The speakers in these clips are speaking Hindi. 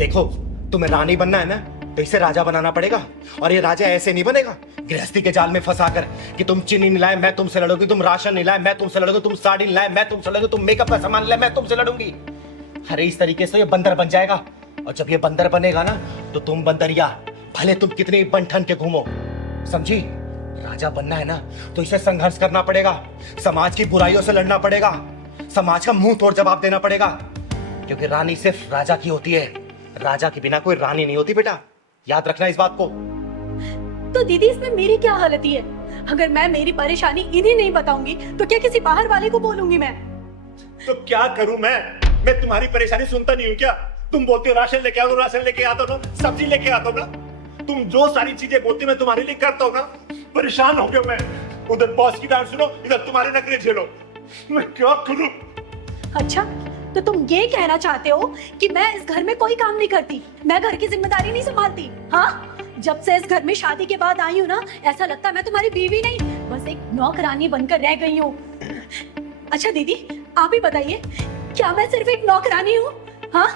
देखो, तुम्हें रानी बनना है ना, तो इसे राजा बनाना पड़ेगा। और ये राजा ऐसे नहीं बनेगा गृहस्थी के जाल में फंसा कर कि तुम चीनी नहीं लाए मैं तुमसे लड़ूंगी, तुम राशन नहीं लाए मैं तुमसे लड़ूंगी, तुम साड़ी नहीं लाए मैं तुमसे लड़ूंगी, तुम मेकअप का सामान लाए मैं तुमसे लड़ूंगी। अरे इस तरीके से ये बंदर बन जाएगा। और जब ये बंदर बनेगा ना, तो तुम बंदरिया, भले तुम कितनी बन ठन के घूमो, समझी? राजा बनना है ना, तो इसे संघर्ष करना पड़ेगा, समाज की बुराइयों से लड़ना पड़ेगा, समाज का मुंह तोड़ जवाब देना पड़ेगा। क्योंकि रानी सिर्फ राजा की होती है, राजा के बिना कोई रानी नहीं होती बेटा, याद रखना इस बात को। तो दीदी इसमें मेरी क्या हालती है? अगर मैं मेरी परेशानी इन्हें नहीं बताऊंगी तो क्या किसी बाहर वाले को बोलूंगी मैं? तो क्या करूं मैं तुम्हारी परेशानी सुनता नहीं हूं क्या? तुम बोलते हो राशन लेके आओ, राशन लेके आता हूं ना, सब्जी लेके आता हूं ना, तुम जो सारी चीजें बोलती मैं तुम्हारे लिए करता हूं ना। परेशान हो गया मैं, उधर बॉस की डांट सुनो, इधर तुम्हारे नखरे झेलो, मैं क्या करूं? अच्छा, तो तुम ये कहना चाहते हो कि मैं इस घर में कोई काम नहीं करती, मैं घर की जिम्मेदारी नहीं संभालती? हाँ, जब से इस घर में शादी के बाद आई हूँ ना, ऐसा लगता है मैं तुम्हारी बीवी नहीं, बस एक नौकरानी बनकर रह गई हूँ। अच्छा दीदी, आप ही बताइए, क्या मैं सिर्फ एक नौकरानी हूँ? हाँ,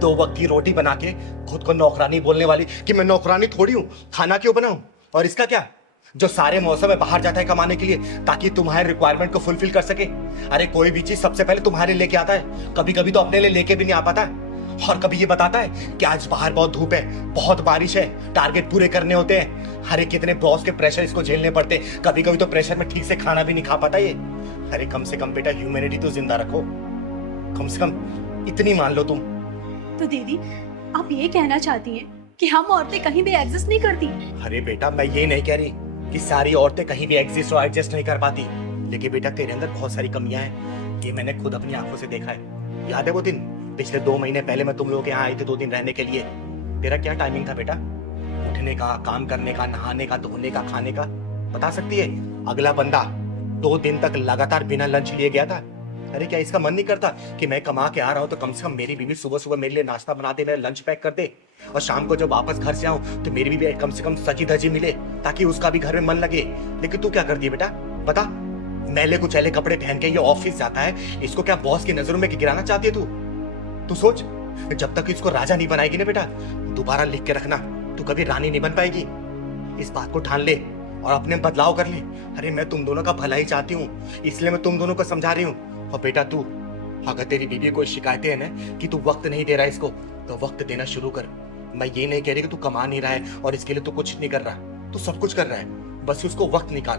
2 वक्त की रोटी बना के खुद को नौकरानी बोलने वाली कि मैं नौकरानी थोड़ी हूँ, खाना क्यों बनाऊं? और इसका क्या, जो सारे मौसम में बाहर जाता है कमाने के लिए ताकि तुम्हारे रिक्वायरमेंट को फुलफिल कर सके। अरे कोई भी चीज सबसे पहले तुम्हारे लेके आता है, कभी कभी तो अपने लिए लेके भी नहीं आ पाता है। और कभी ये बताता है कि आज बाहर बहुत धूप है, बहुत बारिश है, टारगेट पूरे करने होते हैं। अरे कितने बॉस के प्रेशर इसको झेलने पड़ते हैं, कभी कभी तो प्रेशर में ठीक से खाना भी नहीं खा पाता ये। अरे कम से कम बेटा ह्यूमैनिटी तो जिंदा रखो, कम से कम इतनी मान लो तुम। तो दीदी आप ये कहना चाहती हैं कि हम औरतें कहीं भी एग्जिस्ट नहीं करती? अरे बेटा मैं ये नहीं कह रही कि सारी औरतें कहीं भी एग्जिस्ट और एडजस्ट नहीं कर पाती, लेकिन बेटा तेरे अंदर बहुत सारी कमियां हैं, ये मैंने खुद अपनी आंखों से देखा है। याद है वो दिन पिछले 2 महीने पहले मैं तुम लोगों के यहाँ आई थी 2 दिन रहने के लिए? तेरा क्या टाइमिंग था बेटा, उठने का, काम करने का, नहाने का, धोने का, खाने का? बता सकती है? अगला बंदा 2 दिन तक लगातार बिना लंच लिए गया था। अरे क्या इसका मन नहीं करता कि मैं कमा के आ रहा हूँ तो कम से कम मेरी बीवी सुबह सुबह मेरे लिए नाश्ता बना दे, मेरा लंच पैक कर दे, और शाम को जब वापस घर से आऊं तो मेरी बीवी कम से कम सजी धजी मिले ताकि उसका भी घर में मन लगे। लेकिन तू क्या करती है बेटा, बता? मैले कुचैले कपड़े पहन के ये ऑफिस जाता है, इसको क्या बॉस की नजरों में गिराना चाहती है तू? तू सोच, जब तक इसको राजा नहीं बनाएगी ना बेटा, दोबारा लिख के रखना, तू कभी रानी नहीं बन पाएगी। इस बात को ठान ले और अपने बदलाव कर ले। अरे मैं तुम दोनों का भला ही चाहती हूँ, इसलिए मैं तुम दोनों को समझा रही हूँ। और बेटा तू, अगर तेरी बीवी कोई शिकायतें है ना कि तू वक्त नहीं दे रहा है इसको, तो वक्त देना शुरू कर। मैं ये नहीं कह रही कि तू कमा नहीं रहा है और इसके लिए तू कुछ नहीं कर रहा, तू सब कुछ कर रहा है, बस उसको वक्त निकाल,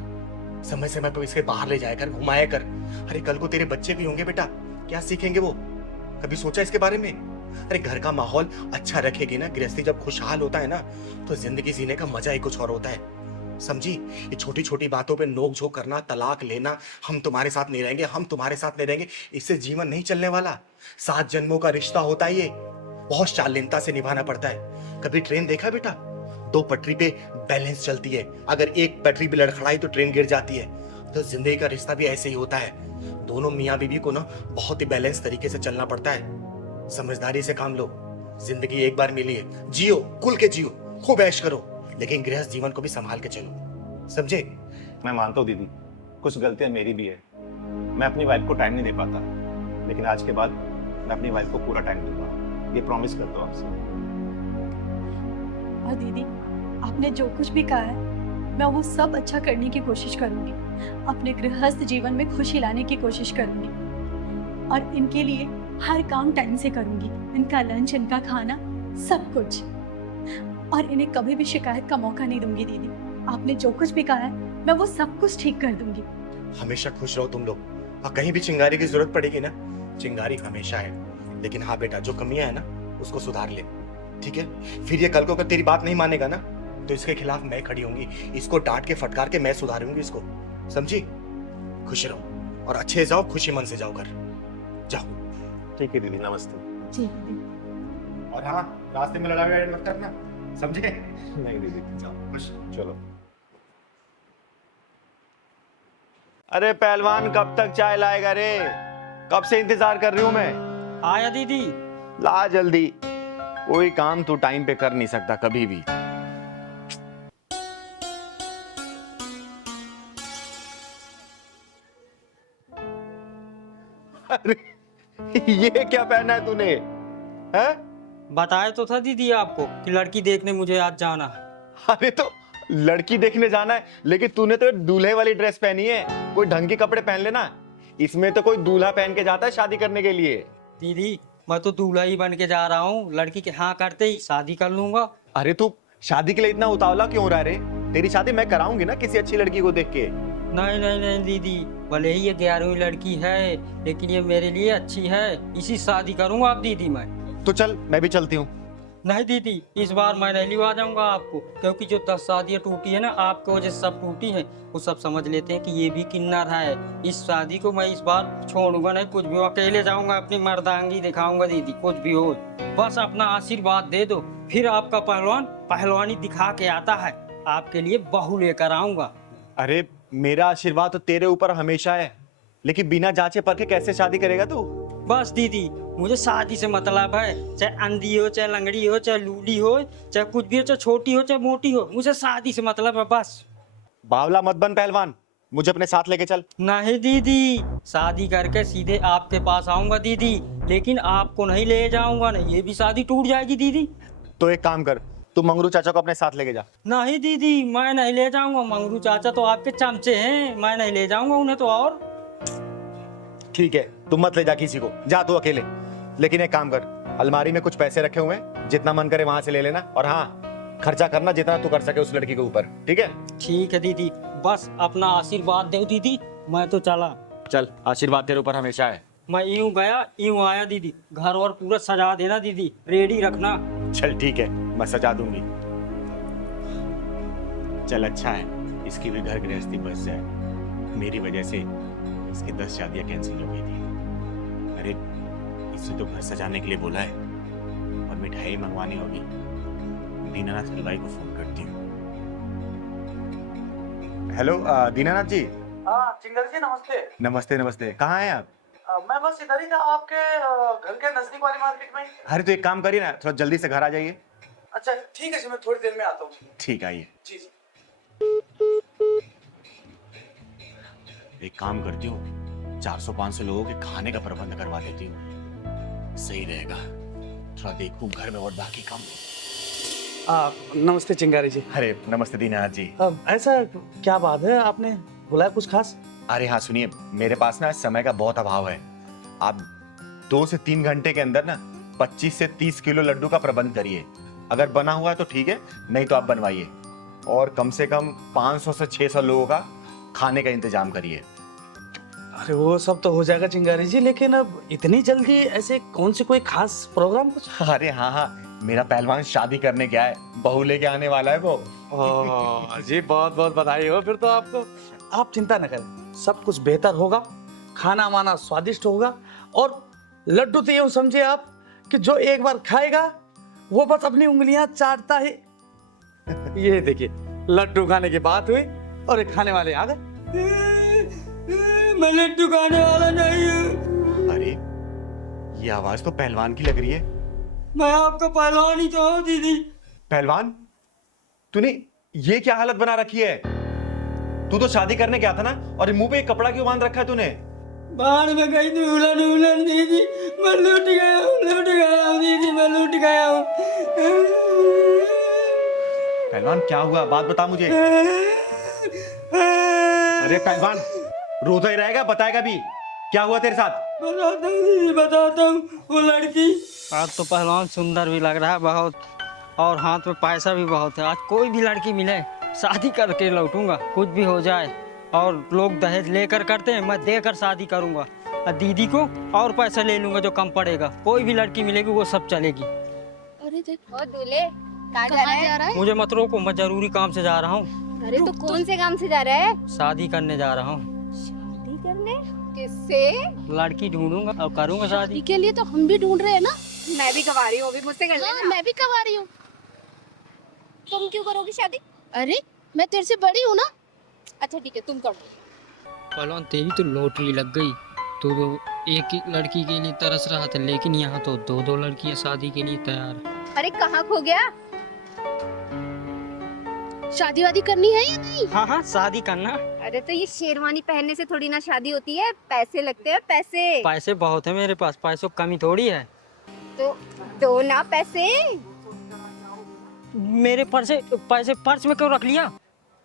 समय समय पर इसके बाहर ले जाया कर, घुमाया कर। अरे कल को तेरे बच्चे भी होंगे बेटा, क्या सीखेंगे वो? कभी सोचा इसके बारे में? अरे घर का माहौल अच्छा रखेगी ना, गृहस्थी जब खुशहाल होता है ना, तो जिंदगी जीने का मजा ही कुछ और होता है, समझी? ये छोटी छोटी बातों पे नोक झोंक करना, तलाक लेना, हम तुम्हारे साथ नहीं रहेंगे, हम तुम्हारे साथ नहीं रहेंगे, इससे जीवन नहीं चलने वाला। 7 जन्मों का रिश्ता होता है ये, बहुत शालीनता से निभाना पड़ता है। कभी ट्रेन देखा बेटा, 2 पटरी पे बैलेंस चलती है, अगर एक पटरी भी लड़खड़ाई तो ट्रेन गिर जाती है। तो जिंदगी का रिश्ता भी ऐसे ही होता है, दोनों मियाँ बीवी को ना बहुत ही बैलेंस तरीके से चलना पड़ता है। समझदारी से काम लो, जिंदगी एक बार मिली है, जियो, खुल के जियो, खूब ऐश करो, लेकिन गृहस्थ जीवन को भी संभाल के चलो, समझे? मैं मानता हूँ दीदी, कुछ गलतियां मेरी भी है, मैं अपनी वाइफ को टाइम नहीं दे पाता, लेकिन आज के बाद मैं अपनी वाइफ को पूरा टाइम दूंगा, ये प्रॉमिस करता हूँ आपसे। और दीदी आपने जो कुछ भी कहा है मैं वो सब अच्छा करने की कोशिश करूंगी, अपने गृहस्थ जीवन में खुशी लाने की कोशिश करूंगी, और इनके लिए हर काम टाइम से करूंगी, इनका लंच, इनका खाना, सब कुछ, और इन्हें कभी भी शिकायत का मौका नहीं दूंगी। दीदी आपने जो कुछ भी कहा है मैं वो सब कुछ ठीक कर दूंगी। हमेशा खुश रहो तुम लोग, और कहीं भी चिंगारी की जरूरत पड़ेगी ना, चिंगारी हमेशा है, लेकिन हाँ बेटा जो कमियां है ना उसको सुधार ले, ठीक है? फिर ये कल को अगर तेरी बात नहीं मानेगा ना, तो इसके खिलाफ मैं खड़ी होंगी, इसको डांट के फटकार के मैं सुधारूंगी इसको, समझी? खुश रहो और अच्छे जाओ, खुशी मन से जाओ घर, जाओ। ठीक है दीदी, नमस्ते। जी और हाँ, रास्ते में लड़ाई मत करना, समझे? नहीं दीदी, जाओ खुश। चलो। अरे पहलवान कब तक चाय लाएगा रे? कब से इंतजार कर रही हूं मैं। आया दीदी। ला जल्दी, कोई काम तू टाइम पे कर नहीं सकता कभी भी। अरे ये क्या पहना है तूने? हैं? बताया तो था दीदी आपको कि लड़की देखने मुझे आज जाना है। अरे तो लड़की देखने जाना है, लेकिन तूने तो दूल्हे वाली ड्रेस पहनी है, कोई ढंग के कपड़े पहन लेना। इसमें तो कोई दूल्हा पहन के जाता है शादी करने के लिए। दीदी मैं तो दूल्हा ही बन के जा रहा हूँ, लड़की के हाँ करते ही शादी कर लूंगा। अरे तू शादी के लिए इतना उतावला क्यों रहा रे? तेरी शादी मैं कराऊंगी ना किसी अच्छी लड़की को देख के। नहीं नहीं नहीं दीदी, भले ही ये 11वीं लड़की है लेकिन ये मेरे लिए अच्छी है, इसी से शादी करूंगा आप दीदी मैं। तो चल मैं भी चलती हूँ। नहीं दीदी, इस बार मैं नहीं लिवा जाऊंगा आपको, क्योंकि जो 10 शादियां टूटी है ना आपके वजह से सब टूटी है। वो सब समझ लेते हैं कि ये भी किन्नर है। इस शादी को मैं इस बार छोड़ूंगा नहीं, कुछ भी हो, अकेले जाऊंगा, अपनी मर्दांगी दिखाऊंगा दीदी, कुछ भी हो। बस अपना आशीर्वाद दे दो, फिर आपका पहलवान पहलवानी दिखा के आता है, आपके लिए बहू लेकर आऊंगा। अरे मेरा आशीर्वाद तो तेरे ऊपर हमेशा है, लेकिन बिना जांचे परखे कैसे शादी करेगा तू? बस दीदी मुझे शादी से मतलब है, चाहे अंधी हो, चाहे लंगड़ी हो, चाहे लूली हो, चाहे कुछ भी हो, चाहे छोटी हो, चाहे मोटी हो, मुझे शादी से मतलब है बस। बावला मत बन पहलवान, मुझे अपने साथ लेके चल। नहीं दीदी, शादी करके सीधे आपके पास आऊंगा दीदी, लेकिन आपको नहीं ले जाऊंगा, नहीं ये भी शादी टूट जाएगी दीदी। तो एक काम कर, तू मंगरू चाचा को अपने साथ लेके जा। नहीं दीदी मैं नहीं ले जाऊंगा, मंगरू चाचा तो आपके चमचे हैं, मैं नहीं ले जाऊंगा उन्हें तो। और ठीक है, तू मत ले जा किसी को, जा तू अकेले। लेकिन एक काम कर, अलमारी में कुछ पैसे रखे हुए हैं, जितना मन करे वहां से ले लेना, और हाँ खर्चा करना जितना तू कर सके उस लड़की के ऊपर, ठीक है? ठीक है दीदी, बस अपना आशीर्वाद दो दीदी, मैं तो चला। चल, आशीर्वाद तेरे ऊपर हमेशा है। मैं यूं गया यूं आया दीदी, घर और पूरा सजा देना दीदी, रेडी रखना। चल ठीक है, मैं सजा दूंगी। चल अच्छा है, इसकी भी घर गृहस्थी बच जाए। मेरी वजह से इसकी 10 शादियां कैंसिल हो गई थी। अरे इसे तो घर सजाने के लिए बोला है, और मिठाई मंगवानी होगी। दीनानाथ हलवाई को फोन करती हूँ। हेलो दीनानाथ जी। हाँ चिंगर जी नमस्ते। नमस्ते नमस्ते, कहाँ हैं आप? मैं बस इधर ही था, आपके घर के नजदीक वाली मार्केट में। अरे तो एक काम करिए ना, थोड़ा जल्दी से घर आ जाइए। अच्छा ठीक है जी, मैं थोड़ी देर में आता हूँ। ठीक, आइए। जी जी। एक काम करती हूँ, 400-500 लोगों के खाने का प्रबंध करवा देती हूँ, सही रहेगा। थोड़ा देखूं घर में और बाकी काम। नमस्ते चिंगारी जी। अरे नमस्ते दीनानाथ जी। ऐसा क्या बात है, आपने बुलाया कुछ खास? अरे हाँ सुनिए, मेरे पास ना समय का बहुत अभाव है। आप 2 से 3 घंटे के अंदर ना 25 से 30 किलो लड्डू का प्रबंध करिए। अगर बना हुआ है तो ठीक है, नहीं तो आप बनवाइए। और कम से कम 500 से 600 लोगों का खाने का इंतजाम करिए। अरे वो सब तो हो जाएगा चिंगारी जी, लेकिन अब इतनी जल्दी ऐसे कौन सी कोई खास प्रोग्राम कुछ? अरे हाँ हाँ, मेरा पहलवान शादी करने गया है, बहू लेके आने वाला है वो। जी बहुत बहुत बधाई हो फिर तो आपको। आप चिंता न करें, सब कुछ बेहतर होगा, खाना वाना स्वादिष्ट होगा, और लड्डू तो यूं समझिए आप कि जो एक बार खाएगा वो बस अपनी उंगलियां चाटता है। ये देखिए, लड्डू खाने की बात हुई और ये खाने वाले आ गए। मैं लड्डू खाने वाला नहीं हूँ। अरे ये आवाज तो पहलवान की लग रही है। मैं आपका पहलवान ही तो हूँ दीदी। पहलवान, तूने ये क्या हालत बना रखी है? तू तो शादी करने गया था ना, और मुंह पे एक कपड़ा क्यों बांध रखा है तूने? बाहर में गई थी उलन उलन दीदी, मैं लूट गया हूँ दीदी, मैं लूट गया हूँ। पहलवान क्या हुआ, बात बता मुझे। अरे पहलवान, रोता ही रहेगा, बताएगा भी क्या हुआ तेरे साथ? बताता हूँ दीदी, बताता हूँ। वो लड़की, आज तो पहलवान सुंदर भी लग रहा है बहुत, और हाथ में पैसा भी बहुत है। आज कोई भी लड़की मिले शादी करके लौटूंगा, कुछ भी हो जाए। और लोग दहेज लेकर करते हैं, मैं देकर शादी करूंगा। और दीदी को और पैसा ले लूंगा जो कम पड़ेगा। कोई भी लड़की मिलेगी वो सब चलेगी। अरे देखो दूल्हे कहाँ जा रहा है? मुझे मत रोको, मैं जरूरी काम से जा रहा हूँ। अरे तो कौन से काम से जा रहा है? शादी करने जा रहा हूँ। शादी करने? किससे? लड़की ढूंढूंगा और करूंगा शादी। के लिए तो हम भी ढूंढ रहे हैं ना। मैं भी कवा रही हूँ, अभी मुझसे कर लेना। मैं भी कमा रही हूँ। तुम क्यों करोगी शादी? अरे मैं तेरे से बड़ी हूँ ना। अच्छा ठीक है, तुम कर दो। पहलवान तेरी तो लॉटरी लग गई। तो एक ही लड़की के लिए तरस रहा था, लेकिन यहाँ तो 2-2 लड़कियाँ शादी के लिए तैयार है। अरे कहाँ खो गया? शादी वादी करनी है या नहीं? हाँ हाँ शादी करना। अरे तो ये शेरवानी पहनने से थोड़ी ना शादी होती है, पैसे लगते हैं पैसे। पैसे बहुत है मेरे पास, पैसों की कमी थोड़ी है। तो दो ना पैसे। मेरे पैसे पर्स में क्यों रख लिया?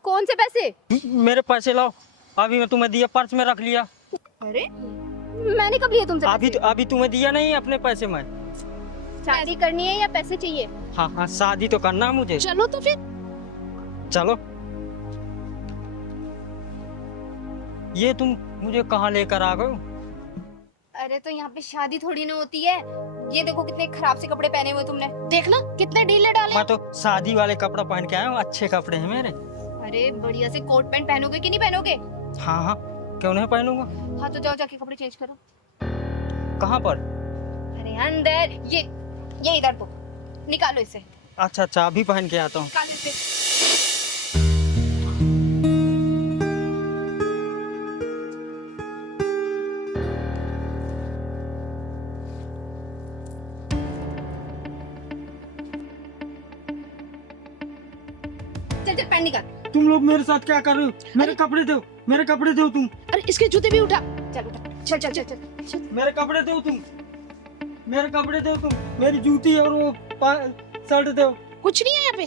कौन से पैसे? मेरे पैसे लाओ, अभी मैं तुम्हें दिया, पर्स में रख लिया। अरे मैंने कब लिए तुमसे पैसे? अभी तुम्हें दिया नहीं अपने पैसे में। शादी करनी है या पैसे चाहिए? हाँ हाँ, शादी तो करना है मुझे। चलो तो फिर। चलो। ये तुम मुझे कहाँ लेकर आ गए हो? अरे तो यहाँ पे शादी थोड़ी ना होती है। ये देखो कितने खराब से कपड़े पहने हुए तुमने। देखना कितने ढीले डाले। मैं तो शादी वाले कपड़ा पहन के आया हूँ, अच्छे कपड़े हैं मेरे। अरे बढ़िया से कोट पैंट पहनोगे कि नहीं पहनोगे? हाँ हाँ, क्यों नहीं पहनूंगा। हाँ तो जाओ जाके कपड़े चेंज करो। कहाँ पर? अरे अंदर, ये इधर तो निकालो इसे। अच्छा अच्छा, अभी पहन के आता हूँ। निकालो इसे। चल चल पैंट निकाल। तुम लोग मेरे साथ क्या कर रहे हो? मेरे कपड़े दो, मेरे कपड़े दो तुम। अरे इसके जूते भी उठा। चल उठा, चल चल चल चल। मेरे कपड़े दो तुम, मेरे कपड़े दो तुम, मेरी जूती और वो शर्ट दो। कुछ नहीं है यहाँ पे।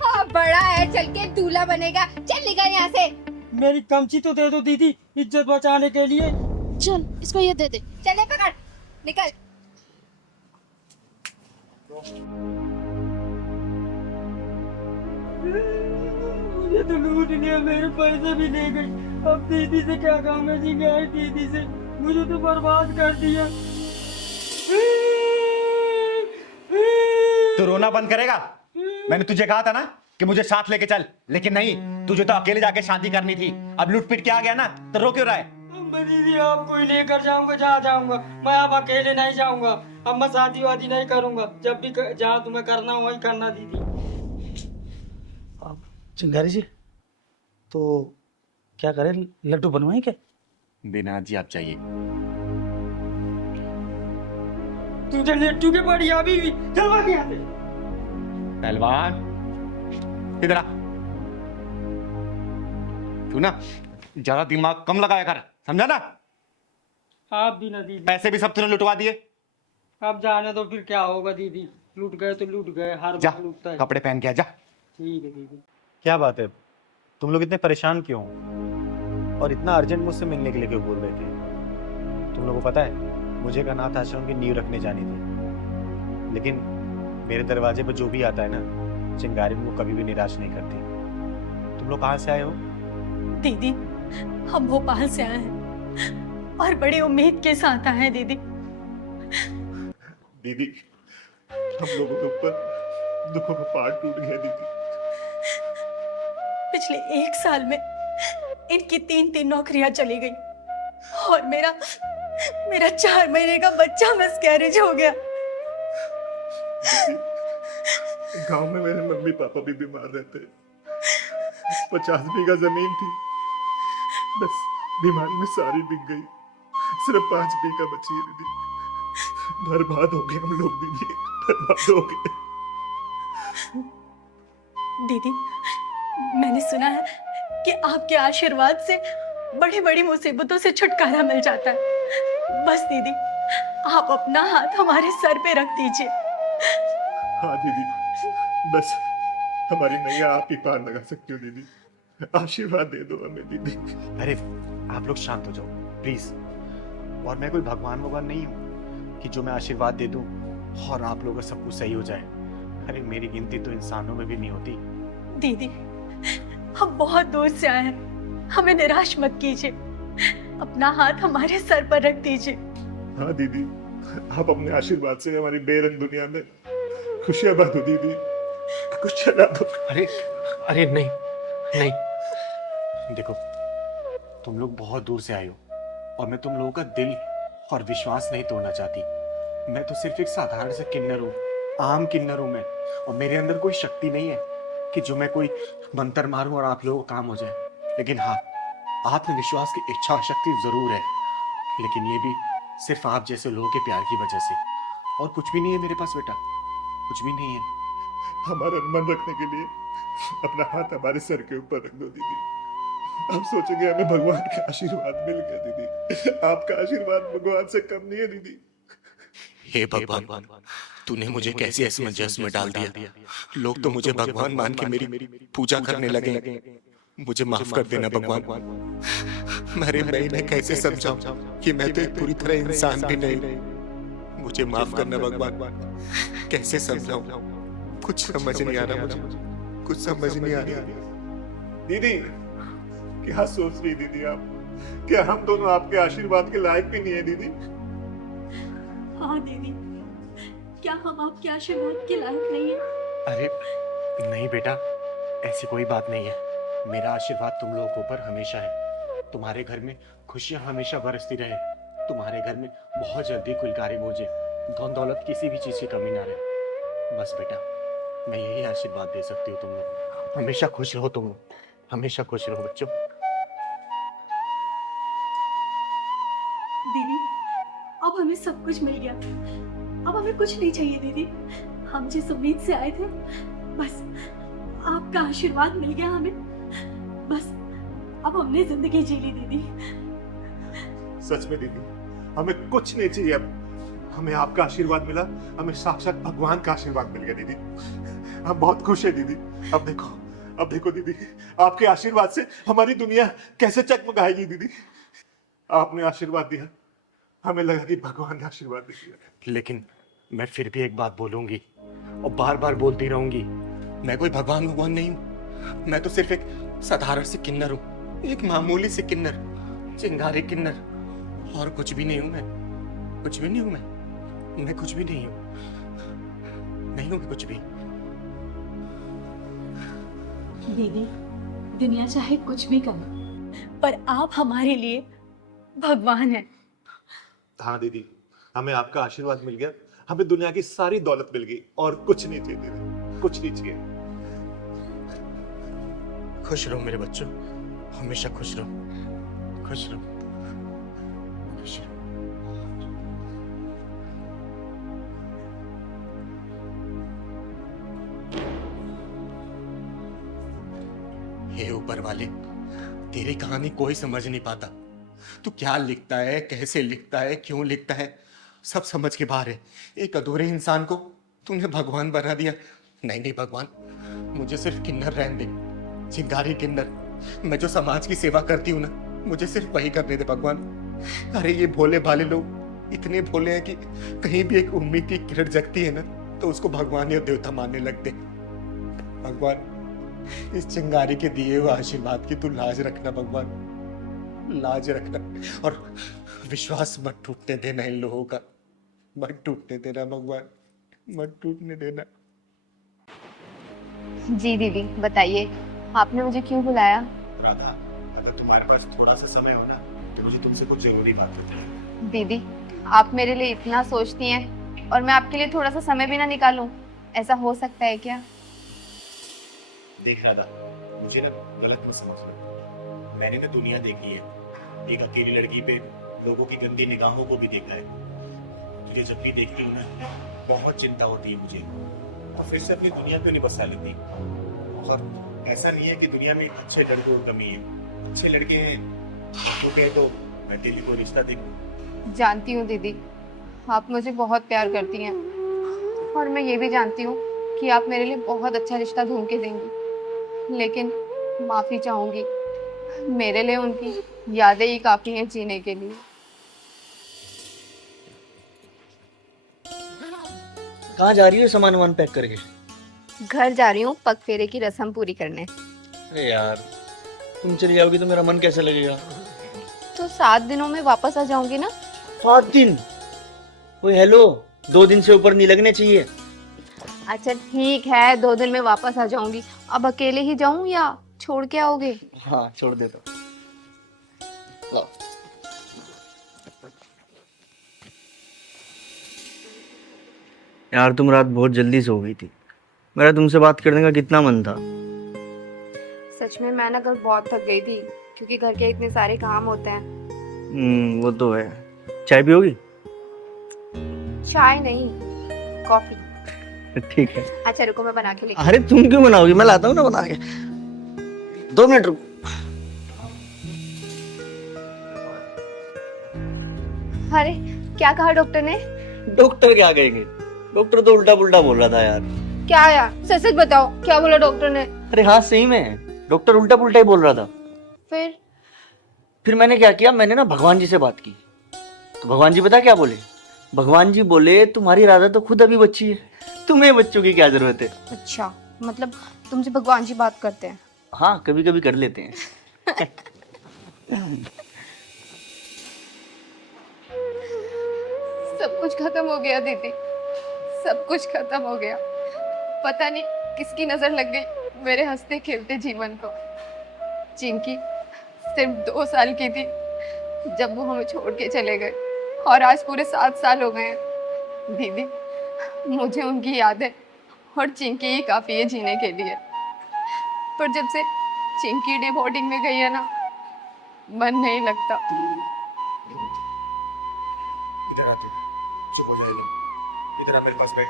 हाँ बड़ा है, चल के दूल्हा बनेगा। चल निकल यहाँ से। मेरी कमची तो दे दो दीदी, इज्जत बचाने के लिए। चल इसको ये दे दे। चले पकड़, निकल। मुझे तो लूट लिया, मेरे पैसे भी ले गई। अब दीदी से क्या काम है जी, गए दीदी से, मुझे तो बर्बाद कर दिया। तू रोना बंद करेगा? मैंने तुझे कहा था ना कि मुझे साथ लेके चल, लेकिन नहीं, तुझे तो अकेले जाके शादी करनी थी। अब लूट पीट के आ गया ना, तो रो क्यों रहा है? मैं दीदी आपको ही लेकर जाऊंगा, जहाँ जाऊंगा। मैं अब अकेले नहीं जाऊंगा। अब मैं शादी वादी नहीं करूंगा। जब भी जहाँ तुम्हें करना हो वही करना दीदी। चिंगारी जी, तो क्या करें, लड्डू बनवाएं क्या? दीनानाथ जी आप चाहिए। तुझे लड्डू के पड़ी अभी भी, चलवा के आते। पहलवान इधर आ। तू ना ज्यादा दिमाग कम लगाया कर, समझा ना? आप भी ना दीदी। पैसे भी सब तूने लुटवा दिए। अब जाने तो फिर क्या होगा दीदी, लूट गए तो लूट गए, हर जा बार लूटता है। कपड़े पहन के आ जा। ठीक है दीदी। क्या बात है, तुम लोग इतने परेशान क्यों हो? और इतना अर्जेंट मुझसे मिलने के लिए क्यों बोल रहे थे? तुम लोगों को पता है, मुझे एक अनाथ आश्रम की नींव रखने जानी थी, लेकिन मेरे दरवाजे पर जो भी आता है ना, चिंगारी मुझको कभी भी निराश नहीं करती। तुम लोग कहाँ से आए हो? दीदी, हम भोपाल से आए हैं और बड़ी उम्मीद के साथ आए हैं दीदी। दीदी, हम लोगों के ऊपर दुखों का पहाड़ टूट गया दीदी। पिछले 1 साल में इनकी 3 नौकरियां चली गई और मेरा 4 महीने का बच्चा मिसकैरेज हो गया। गांव में मेरे मम्मी पापा भी बीमार रहते, 50 बीघा जमीन थी, बस बीमारी में सारी बिक गई, सिर्फ 5 बीघा बची है दीदी। बर्बाद हो गए हम लोग दीदी, बर्बाद हो गए। दीदी, मैंने सुना है कि आपके आशीर्वाद से बड़ी बड़ी मुसीबतों से छुटकारा मिल जाता है। बस दीदी, आप अपना हाथ हमारे सर पे रख दीजिए। हाँ दीदी, बस हमारी नैया आप ही पार लगा सकती हो दीदी। आशीर्वाद दे दो हमें दीदी। अरे आप लोग शांत हो जाओ प्लीज। और मैं कोई भगवान भगवान नहीं हूँ कि जो मैं आशीर्वाद दे दूं और आप लोगों का सब कुछ सही हो जाए। अरे मेरी गिनती तो इंसानों में भी नहीं होती। दीदी, हम बहुत दूर से आए हैं, हमें निराश मत कीजिए। अपना हाथ हमारे सर पर रख दीजिए। हाँ दीदी, आप अपने आशीर्वाद से हमारी बेरंग दुनिया में खुशियां बांटो दीदी, कुछ चला दो। अरे अरे नहीं नहीं, देखो तुम लोग बहुत दूर से आए हो और मैं तुम लोगों का दिल और विश्वास नहीं तोड़ना चाहती। मैं तो सिर्फ एक साधारण सा किन्नर हूँ, आम किन्नर हूँ मैं, और मेरे अंदर कोई शक्ति नहीं है कि जो मैं कोई मंत्र मारूं और आप लोगों को काम हो जाए। लेकिन हाँ, आत्मविश्वास की इच्छा शक्ति जरूर है, लेकिन ये भी सिर्फ आप जैसे लोगों के प्यार की वजह से। और कुछ भी नहीं है मेरे पास बेटा, कुछ भी नहीं है। हमारा मन रखने के लिए अपना हाथ हमारे सर के ऊपर रख दो दीदी। हम सोचेंगे हमें भगवान का आशीर्वाद मिल गया दीदी। आपका आशीर्वाद भगवान से कम नहीं है दीदी। हे भगवान, तूने मुझे कैसे असमंजस में डाल दिया। लोग तो मुझे भगवान मान के मेरी पूजा करने लगे। मुझे माफ कर देना भगवान। अरे मैं इन्हें कैसे समझाऊं कि मैं तो एक पूरी तरह इंसान भी नहीं। मुझे माफ करना भगवान। कैसे समझाऊं, कुछ समझ नहीं आ रहा मुझे, कुछ समझ नहीं आ रहा। दीदी, क्या सोच रही दीदी आप? क्या हम दोनों आपके आशीर्वाद के लायक भी नहीं है दीदी? हाँ दीदी, क्या हम आपके आशीर्वाद के लायक नहीं हैं? अरे नहीं बेटा, ऐसी कोई बात नहीं है। मेरा आशीर्वाद तुम लोगों के ऊपर हमेशा है। तुम्हारे घर में खुशियां हमेशा बरसती रहे। तुम्हारे घर में बहुत जल्दी कुलकारी मुझे धन दौलत किसी भी चीज की कमी ना रहे। बस बेटा, मैं यही आशीर्वाद दे सकती हूँ तुम लोग। हमेशा खुश रहो तुम लोग, हमेशा खुश रहो बच्चों। दीदी, अब हमें सब कुछ मिल गया। अब हमें कुछ नहीं चाहिए दीदी। हम जिस उम्मीद से आए थे, बस आपका आशीर्वाद मिल गया हमें। बस अब हमने जिंदगी जी ली दीदी। सच में दीदी, हमें कुछ नहीं चाहिए अब। हमें आपका आशीर्वाद मिला, हमें साक्षात भगवान का आशीर्वाद मिल गया दीदी। हम बहुत खुश है दीदी। अब देखो दीदी, आपके आशीर्वाद से हमारी दुनिया कैसे चकमकाएगी दीदी। आपने आशीर्वाद दिया, हमें लगा कि भगवान ने आशीर्वाद दिया। लेकिन मैं फिर भी एक बात बोलूंगी और बार बार बोलती रहूंगी। मैं कोई भगवान नहीं हूँ। मैं तो सिर्फ एक साधारण से किन्नर हूँ, एक मामूली से किन्नर, चिंगारी किन्नर, और कुछ भी नहीं हूँ मैं। कुछ भी नहीं हूँ मैं कुछ भी नहीं हूँ, नहीं हूँ कुछ भी। दीदी, दुनिया चाहे कुछ भी करे, पर आप हमारे लिए भगवान हैं। हाँ दीदी, हमें आपका आशीर्वाद मिल गया। हमें दुनिया की सारी दौलत मिल गई और कुछ नहीं चाहिए दीदी, कुछ नहीं चाहिए। खुश रहो मेरे बच्चों, हमेशा खुश रहो, खुश रहो, खुश रहो। हे ऊपर वाले, तेरी कहानी कोई समझ नहीं पाता। तू क्या लिखता है, कैसे लिखता है, क्यों लिखता है, सब समझ के बाहर है। एक अधूरे इंसान को तूने भगवान बना दिया। नहीं नहीं भगवान, मुझे सिर्फ किन्नर रहने दे, चिंगारी किन्नर। मैं जो समाज की सेवा करती हूँ ना, मुझे सिर्फ वही करने दे भगवान। अरे ये भोले भाले लोग इतने भोले हैं कि कहीं भी एक उम्मीद की किरण जगती है ना, तो उसको भगवान या देवता मानने लगते। भगवान, इस चिंगारी के दिए हुए आशीर्वाद की तू लाज रखना भगवान, लाज रखना। और विश्वास मत टूटने देना इन लोगों का, मत टूटने देना भगवान, मत टूटने देना। जी दीदी, बताइए आपने मुझे क्यों बुलाया? राधा, अगर तुम्हारे पास थोड़ा सा समय हो ना, तो मुझे तुमसे कुछ जरूरी बात करनी है। दीदी, आप मेरे लिए इतना सोचती हैं और मैं आपके लिए थोड़ा सा समय भी ना निकालूं, ऐसा हो सकता है क्या? देख राधा, मुझे ना गलत मत समझ लो। मैंने ना दुनिया देखी है, एक अकेली लड़की पे लोगों की गंदी निगाहों को भी देखा है। तुझे जब भी देखती हूँ ना, बहुत चिंता होती है मुझे, और फिर से अपनी दुनिया पे नहीं बसा लेती। और ऐसा नहीं है कि दुनिया में अच्छे लड़कों की कमी है, अच्छे लड़के हैं। तो कहे तो मैं तेरी को रिश्ता देखूं। जानती हूँ दीदी, आप मुझे बहुत प्यार करती हैं और मैं ये भी जानती हूँ कि आप मेरे लिए बहुत अच्छा रिश्ता ढूंढ के देंगी। लेकिन माफ़ी चाहूँगी, मेरे लिए उनकी यादें ही काफ़ी हैं जीने के लिए। कहाँ जा रही हो सामान वामान पैक करके? घर जा रही हूँ पग फेरे की रस्म पूरी करने। अरे यार, तुम चली जाओगी तो मेरा मन कैसे लगेगा? तो 7 दिनों में वापस आ जाऊंगी ना? 7 दिन? ओए हेलो, 2 दिन से ऊपर नहीं लगने चाहिए। अच्छा ठीक है, 2 दिन में वापस आ जाऊंगी। अब अकेले ही जाऊं या छोड़ के आओगे? हाँ, छोड़ दे दो। लो। यार तुम रात बहुत जल्दी सो गई थी, मेरा तुमसे बात करने का कितना मन था। सच में मैं ना कल बहुत थक गई थी, क्योंकि घर के इतने सारे काम होते हैं। वो तो है। चाय पियोगी? चाय नहीं, कॉफी। ठीक है। अच्छा रुको, मैं बना के लेके। अरे तुम क्यों बनाओगी, मैं लाता हूँ ना बना के। 2 मिनट रुको। अरे क्या कहा डॉक्टर ने? डॉक्टर क्या कहेंगे? डॉक्टर तो उल्टा पुल्टा बोल रहा था यार। क्या यार, सच सच बताओ, क्या बोला डॉक्टर ने? अरे हाँ सही में डॉक्टर उल्टा पुल्टा ही बोल रहा था। फिर मैंने क्या किया, मैंने ना भगवान जी से बात की। तो भगवान जी पता क्या बोले? भगवान जी बोले तुम्हारी राधा तो खुद अभी बच्ची है, तुम्हें बच्चों की क्या जरूरत है। अच्छा, मतलब तुमसे भगवान जी बात करते हैं? हाँ कभी कभी कर लेते हैं। सब कुछ खत्म हो गया दीदी, सब कुछ खत्म हो गया। पता नहीं किसकी नजर लग गई मेरे हंसते खेलते जीवन को। चिंकी सिर्फ 2 साल की थी जब वो हमें छोड़ के चले गए, और आज पूरे 7 साल हो गए हैं। दीदी, मुझे उनकी यादें और चिंकी ही काफी है जीने के लिए। पर जब से चिंकी डे बोर्डिंग में गई है ना, मन नहीं लगता। इधर आते, चुप हो जाए, इधर आ मेरे पास बैठ।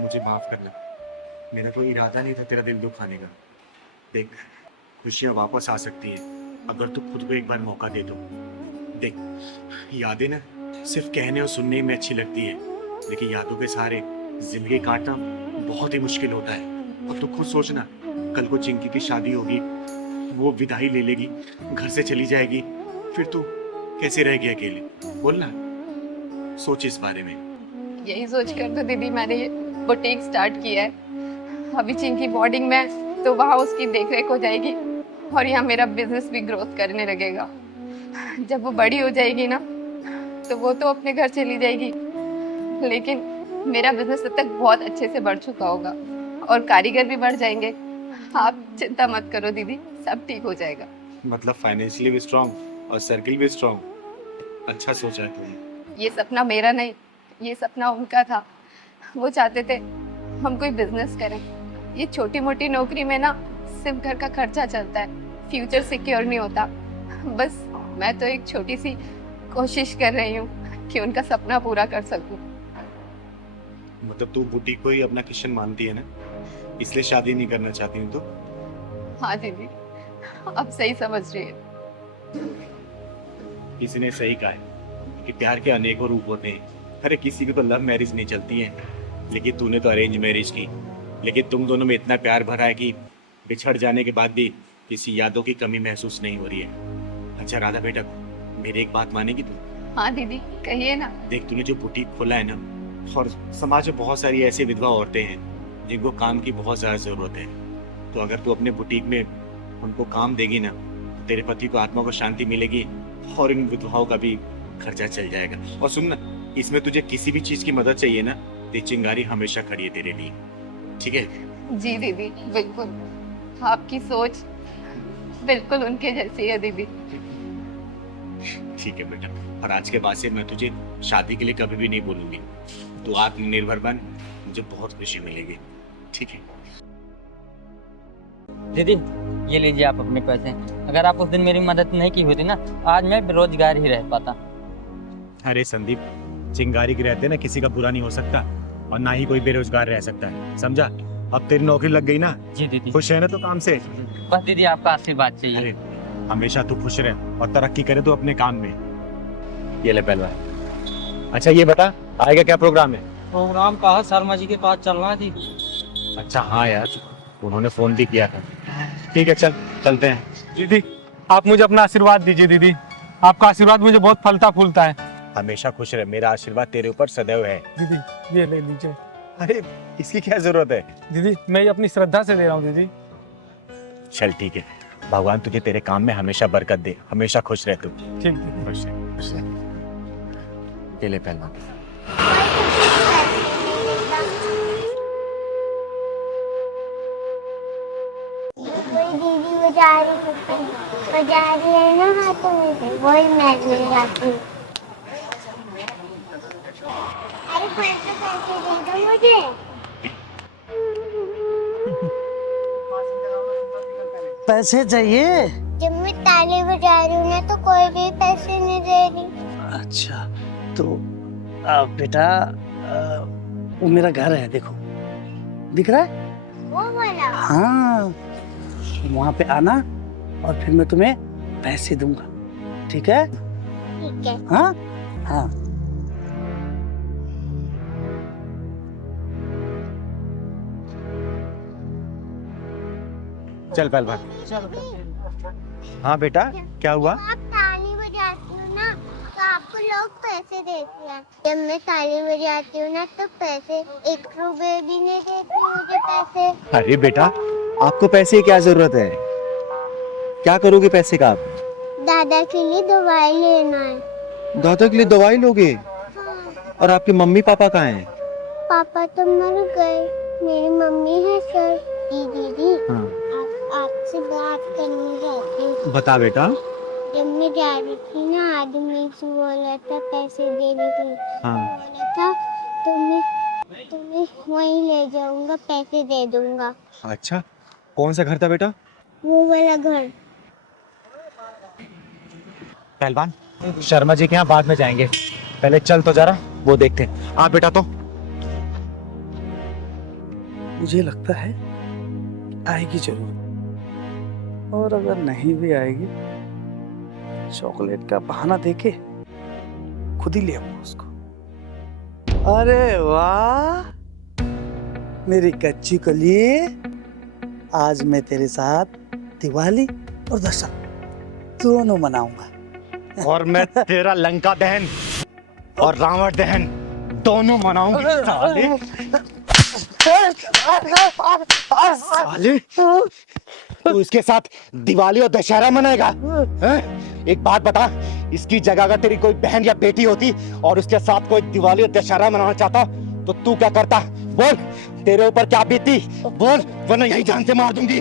मुझे माफ करना, मेरा कोई इरादा नहीं था तेरा दिल दुखाने का। देख, खुशियाँ वापस आ सकती हैं अगर तू खुद को एक बार मौका दे दो। देख, यादें ना सिर्फ कहने और सुनने में अच्छी लगती है, लेकिन यादों के सहारे जिंदगी काटना बहुत ही मुश्किल होता है। अब तू खुद सोचना, कल को चिंकी की शादी होगी, वो विदाई ले लेगी, घर से चली जाएगी, फिर तू कैसे रहेगी अकेले? बोलना, सोच इस बारे में। यही सोच कर तो दीदी मैंने ये बुटीक स्टार्ट किया है। अभी चिंकी बोर्डिंग में है, तो वहाँ उसकी देखरेख हो जाएगी और यहाँ मेरा बिजनेस भी ग्रोथ करने लगेगा। जब वो बड़ी हो जाएगी ना, तो वो तो अपने घर चली जाएगी, लेकिन मेरा बिजनेस तब तक बहुत अच्छे से बढ़ चुका होगा और कारीगर भी बढ़ जाएंगे। आप चिंता मत करो दीदी, सब ठीक हो जाएगा। मतलब फाइनेंशियली भी स्ट्रांग और सर्किल भी स्ट्रांग। अच्छा सोचा है तुमने। ये सपना मेरा नहीं, ये सपना उनका था। वो चाहते थे हम कोई बिजनेस करें। ये छोटी मोटी नौकरी में ना सिर्फ घर का खर्चा चलता है, फ्यूचर सिक्योर नहीं होता। बस मैं तो एक छोटी सी कोशिश कर रही हूँ कि उनका सपना पूरा कर सकूं। मतलब तू बुटीक को ही अपना किशन मानती है ना, इसलिए शादी नहीं करना चाहती हूँ तो? हाँ दीदी, अब सही समझ रही है। किसी ने सही कहा है कि प्यार के अनेकों रूप होते हैं। अरे किसी को तो लव मैरिज नहीं चलती है, लेकिन तूने तो अरेंज मैरिज की। लेकिन तुम दोनों में इतना प्यार भरा है कि बिछड़ जाने के बाद भी किसी यादों की कमी महसूस नहीं हो रही है। अच्छा राधा बेटा, मेरी एक बात मानेगी तू? हाँ दीदी, कहिए ना। देख, तूने जो बुटीक खोला है ना, और समाज में बहुत सारी ऐसी विधवा औरतें हैं जिनको काम की बहुत ज़्यादा ज़रूरत है। तो अगर तू अपने बुटीक में उनको काम देगी ना, तो तेरे पति को आत्मा को शांति मिलेगी और इन विधवाओं का भी खर्चा चल जाएगा। और सुन ना, इसमें तुझे किसी भी चीज़ की मदद चाहिए ना, तो चिंगारी हमेशा खड़ी है तेरे लिए, ठीक है? जी दीदी, बिल्कुल। आपकी सोच बिल्कुल उनके जैसी है दीदी। ठीक है बेटा, और आज के बाद से मैं तुझे शादी के लिए कभी भी नहीं बोलूंगी। तू आत्मनिर्भर बन, मुझे बहुत खुशी मिलेगी, ठीक है? दीदी ये लीजिए आप अपने पैसे। अगर आप उस दिन मेरी मदद नहीं की होती ना, आज मैं बेरोजगार ही रह पाता। अरे संदीप, चिंगारी के रहते ना किसी का बुरा नहीं हो सकता, और ना ही कोई बेरोजगार रह सकता है, समझा? अब तेरी नौकरी लग गई ना, जी दीदी। खुश है ना तो काम से? बस दीदी आपका आशीर्वाद चाहिए। अरे हमेशा तू खुश रहे और तरक्की करे तो अपने काम में। ये ले पहलवान। अच्छा ये बता, आएगा क्या प्रोग्राम है? प्रोग्राम कहा शर्मा जी के पास चलना है जी। अच्छा हाँ यार, उन्होंने फोन भी किया था। ठीक है, चलते हैं। दीदी आप मुझे अपना आशीर्वाद दीजिए। दीदी आपका आशीर्वाद मुझे बहुत फलता फूलता है। हमेशा खुश रहे, मेरा आशीर्वाद तेरे ऊपर सदैव है। दीदी ये ले लीजिए। अरे इसकी क्या जरूरत है? दीदी मैं ये अपनी श्रद्धा से दे रहा हूँ दीदी। चल ठीक है, भगवान तुझे तेरे काम में हमेशा बरकत दे, हमेशा खुश रह तू। ठीक दीदी। खुश रह, खुश रह। ये ले पहलवान। दीदी बजा रही है ना हाथों में से, वही मैं ले जाती हूँ। अरे पैसे दे दो मुझे। पैसे चाहिए? जब मैं ताली बजा रही हूँ ना, तो कोई भी पैसे नहीं दे रही। अच्छा तो बेटा वो मेरा घर है, देखो दिख रहा है? वो वाला? हाँ, वहाँ पे आना और फिर मैं तुम्हें पैसे दूंगा, ठीक है? ठीक है। हाँ हाँ। चल पहलवान। हाँ बेटा, क्या हुआ? आप ताली बजाती हो ना तो आपको लोग पैसे देते हैं। जब मैं ताली बजाती हूँ ना तो पैसे 1 रुपए भी नहीं देते मुझे पैसे। अरे बेटा, आपको पैसे की क्या जरूरत है? क्या करोगे पैसे का आप? दादा के लिए दवाई लेना है। दादा के लिए दवाई लोगे? हाँ, और आपके मम्मी पापा कहाँ हैं? पापा तो मर गए, मेरी मम्मी है सर। दीदी हाँ। आपसे बात करनी रहती। बता बेटा। जब मैं जा रही थी ना आदमी से बोला था पैसे देने के लिए। हाँ। बोला था तुम्हें वहीं ले जाऊंगा, पैसे दे दूंगा। अच्छा, कौन सा घर था बेटा? वो वाला घर। पहलवान, शर्मा जी के यहाँ बाद में जाएंगे, पहले चल तो जरा वो देखते हैं। आ बेटा, तो मुझे लगता है आएगी जरूर, और अगर नहीं भी आएगी चॉकलेट का बहाना देके खुद ही ले आऊंगा उसको। अरे वाह मेरी कच्ची कली, आज मैं तेरे साथ दिवाली और दशहरा दोनों मनाऊंगा। और मैं तेरा लंका दहन और रावण दहन दोनों मनाऊंगी। साले, तू इसके साथ दिवाली और दशहरा मनाएगा? हैं? एक बात बता, इसकी जगह अगर तेरी कोई बहन या बेटी होती और उसके साथ कोई दिवाली और दशहरा मनाना चाहता तो तू क्या करता? बोल, तेरे ऊपर क्या बीतती? बोल, वरना यही जान से मार दूंगी।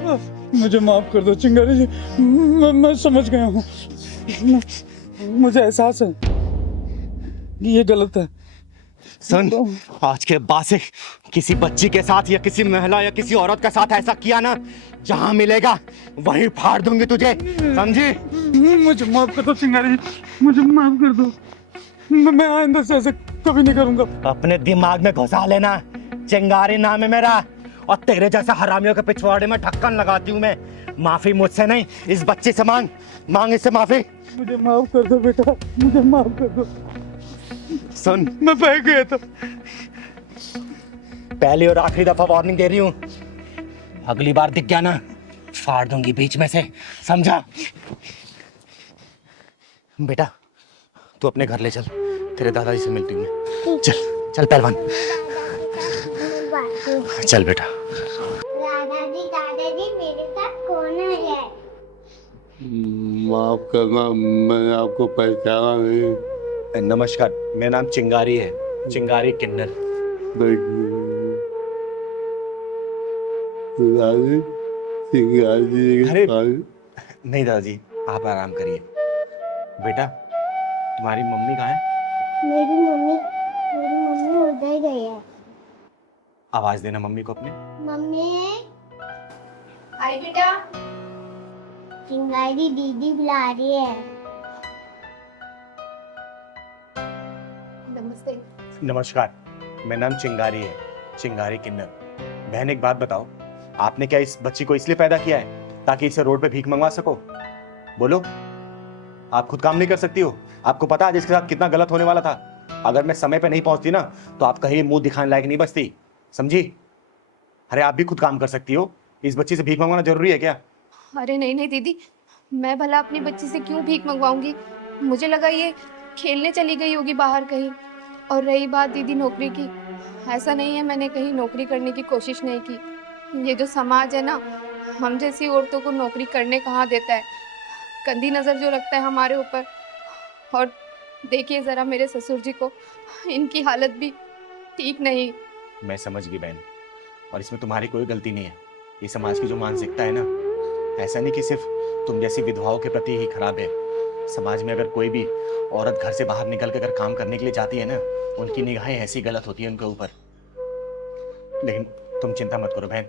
मुझे माफ कर दो चिंगारी जी, मैं समझ गया हूँ। मुझे एहसास है कि ये गलत है। सुन, आज के बाद से किसी बच्ची के साथ या किसी महिला या किसी औरत के साथ ऐसा किया ना, जहां मिलेगा वहीं फाड़ दूंगी तुझे, समझी? मुझे माफ कर दो चिंगारी जी, मुझे माफ कर दो। मैं आइंदा से ऐसे कभी नहीं करूंगा। अपने दिमाग में घुसा लेना, चिंगारी नाम है मेरा, और तेरे जैसा हरामियों के पिछवाड़े में ढक्कन लगाती हूँ मैं। माफी मुझसे नहीं, इस बच्चे से मांग इससे माफी। मुझे माफ कर दो बेटा, मुझे माफ कर दो। सुन, मैं बह गया था। पहली और आखिरी दफा वार्निंग दे रही हूँ, अगली बार दिख गया ना फाड़ दूंगी बीच में से, समझा? बेटा, तू अपने घर ले चल, तेरे दादाजी से मिलती हूँ। चल चल पहलवान, चल बेटा। दादाजी मेरे साथ कौन है? माफ करना, मैंने आपको पहचाना नहीं। नमस्कार, मेरा नाम चिंगारी है, चिंगारी किन्नर। अरे नहीं दादाजी, आप आराम करिए। बेटा, तुम्हारी मम्मी कहाँ है? मेरी मम्मी उधर गई है। आवाज देना मम्मी को अपने। मम्मी, हाय बेटा। चिंगारी दीदी बुला रही है। नमस्ते। नमस्कार, मेरा नाम चिंगारी है, चिंगारी किन्नर। बहन एक बात बताओ, आपने क्या इस बच्ची को इसलिए पैदा किया है ताकि इसे रोड पे भीख मंगवा सको? बोलो, आप खुद काम नहीं कर सकती हो? आपको पता है इसके साथ कितना गलत होने वाला था? अगर मैं समय पे नहीं पहुंचती ना तो आप कहीं मुंह दिखाने लायक नहीं बचती, समझी? अरे आप भी खुद काम कर सकती हो, इस बच्ची से भीख मंगवाना जरूरी है क्या? अरे नहीं नहीं दीदी, मैं भला अपनी बच्ची से क्यों भीख मंगवाऊंगी? मुझे लगा ये खेलने चली गई होगी बाहर कहीं। और रही बात दीदी नौकरी की, ऐसा नहीं है मैंने कहीं नौकरी करने की कोशिश नहीं की। ये जो समाज है ना, हम जैसी औरतों को नौकरी करने कहाँ देता है, गंदी नज़र जो रखता है हमारे ऊपर। और देखिए ज़रा मेरे ससुर जी को, इनकी हालत भी ठीक नहीं। मैं समझ गई बहन, और इसमें तुम्हारी कोई गलती नहीं है। ये समाज की जो मानसिकता है ना, ऐसा नहीं कि सिर्फ तुम जैसी विधवाओं के प्रति ही खराब है। समाज में अगर कोई भी औरत घर से बाहर निकल कर अगर काम करने के लिए जाती है ना, उनकी निगाहें ऐसी गलत होती है उनके ऊपर। लेकिन तुम चिंता मत करो बहन।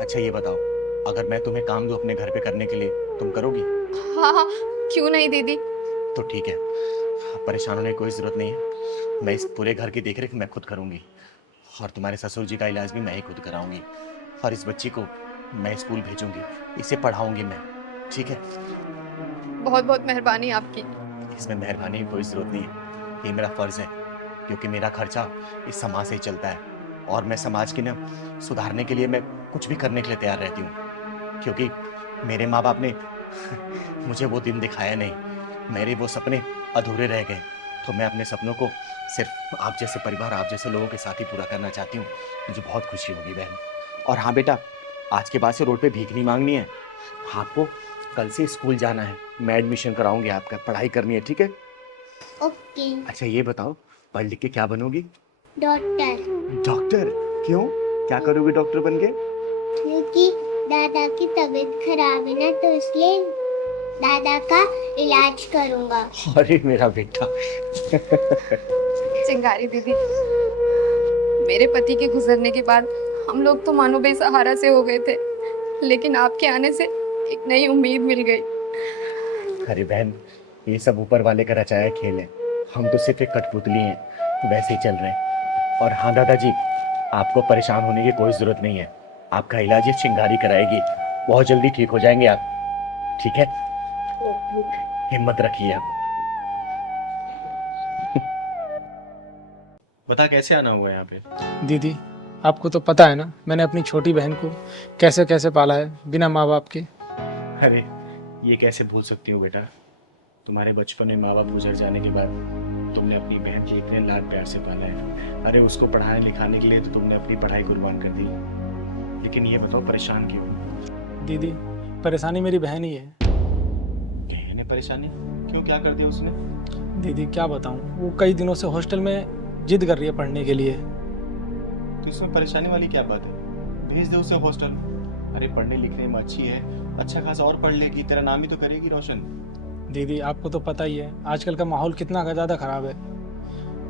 अच्छा ये बताओ, अगर मैं तुम्हें काम दूं अपने घर पे करने के लिए, तुम करोगी? हाँ हाँ, क्यों नहीं दीदी। तो ठीक है, परेशान होने की कोई जरूरत नहीं है। मैं इस पूरे घर की देखरेख मैं खुद करूंगी, और तुम्हारे ससुर जी का इलाज भी मैं ही खुद कराऊंगी, और इस बच्ची को मैं स्कूल भेजूंगी, इसे पढ़ाऊंगी मैं, ठीक है? बहुत बहुत मेहरबानी आपकी। इसमें मेहरबानी की कोई जरूरत नहीं है, ये मेरा फर्ज है, क्योंकि मेरा खर्चा इस समाज से ही चलता है और मैं समाज की ना सुधारने के लिए मैं कुछ भी करने के लिए तैयार रहती हूँ, क्योंकि मेरे माँ बाप ने मुझे वो दिन दिखाया नहीं, मेरे वो सपने अधूरे रह गए, तो मैं अपने सपनों को सिर्फ आप जैसे परिवार, आप जैसे लोगों के साथ ही पूरा करना चाहती हूँ। मुझे बहुत खुशी होगी बहन। और हाँ बेटा, आज के बाद से रोड पे भीख नहीं मांगनी है, आपको कल से स्कूल जाना है, मैं एडमिशन कराऊंगी आपका, पढ़ाई करनी है, ठीक है? ओके। अच्छा ये बताओ, पढ़ लिख के क्या बनोगी? डॉक्टर। डॉक्टर? क्यों, क्या करोगे डॉक्टर बन के? क्योंकि दादा की तबीयत खराब है ना, तो इसलिए दादा का इलाज करूंगा। अरे मेरा बेटा। चिंगारी दीदी, मेरे पति के गुजरने के बाद हम लोग तो मानो बेसहारा से हो गए थे, लेकिन आपके आने से एक नई उम्मीद मिल गई। अरे बहन, ये सब ऊपर वाले का रचाया खेल है, हम तो सिर्फ एक कठपुतली हैं, वैसे ही चल रहे हैं। और हाँ दादाजी, आपको परेशान होने की कोई जरूरत नहीं है, आपका इलाज ये चिंगारी कराएगी, बहुत जल्दी ठीक हो जाएंगे आप, ठीक है? हिम्मत रखिए आप। बता कैसे आना हुआ यहाँ पे? दीदी आपको तो पता है ना, मैंने अपनी छोटी बहन को कैसे कैसे पाला है बिना माँ बाप के। अरे ये कैसे भूल सकती हो बेटा, तुम्हारे बचपन में माँ बाप गुजर जाने के बाद तुमने अपनी बहन को इतने लाड प्यार से पाला है। अरे उसको पढ़ाने लिखाने के लिए तो तुमने अपनी पढ़ाई कुर्बान कर दी, लेकिन ये बताओ परेशान क्यों? दीदी परेशानी मेरी बहन ही है। बहन है परेशानी? क्यों, क्या कर दिया उसने? दीदी क्या बताऊँ, वो कई दिनों से हॉस्टल में जिद कर रही है पढ़ने के लिए। तो इसमें परेशानी वाली क्या बात है, भेज दे उसे हॉस्टल। अरे पढ़ने लिखने में अच्छी है, अच्छा खासा और पढ़ लेगी, तेरा नाम ही तो करेगी रोशन। दीदी आपको तो पता ही है आजकल का माहौल कितना ज़्यादा ख़राब है,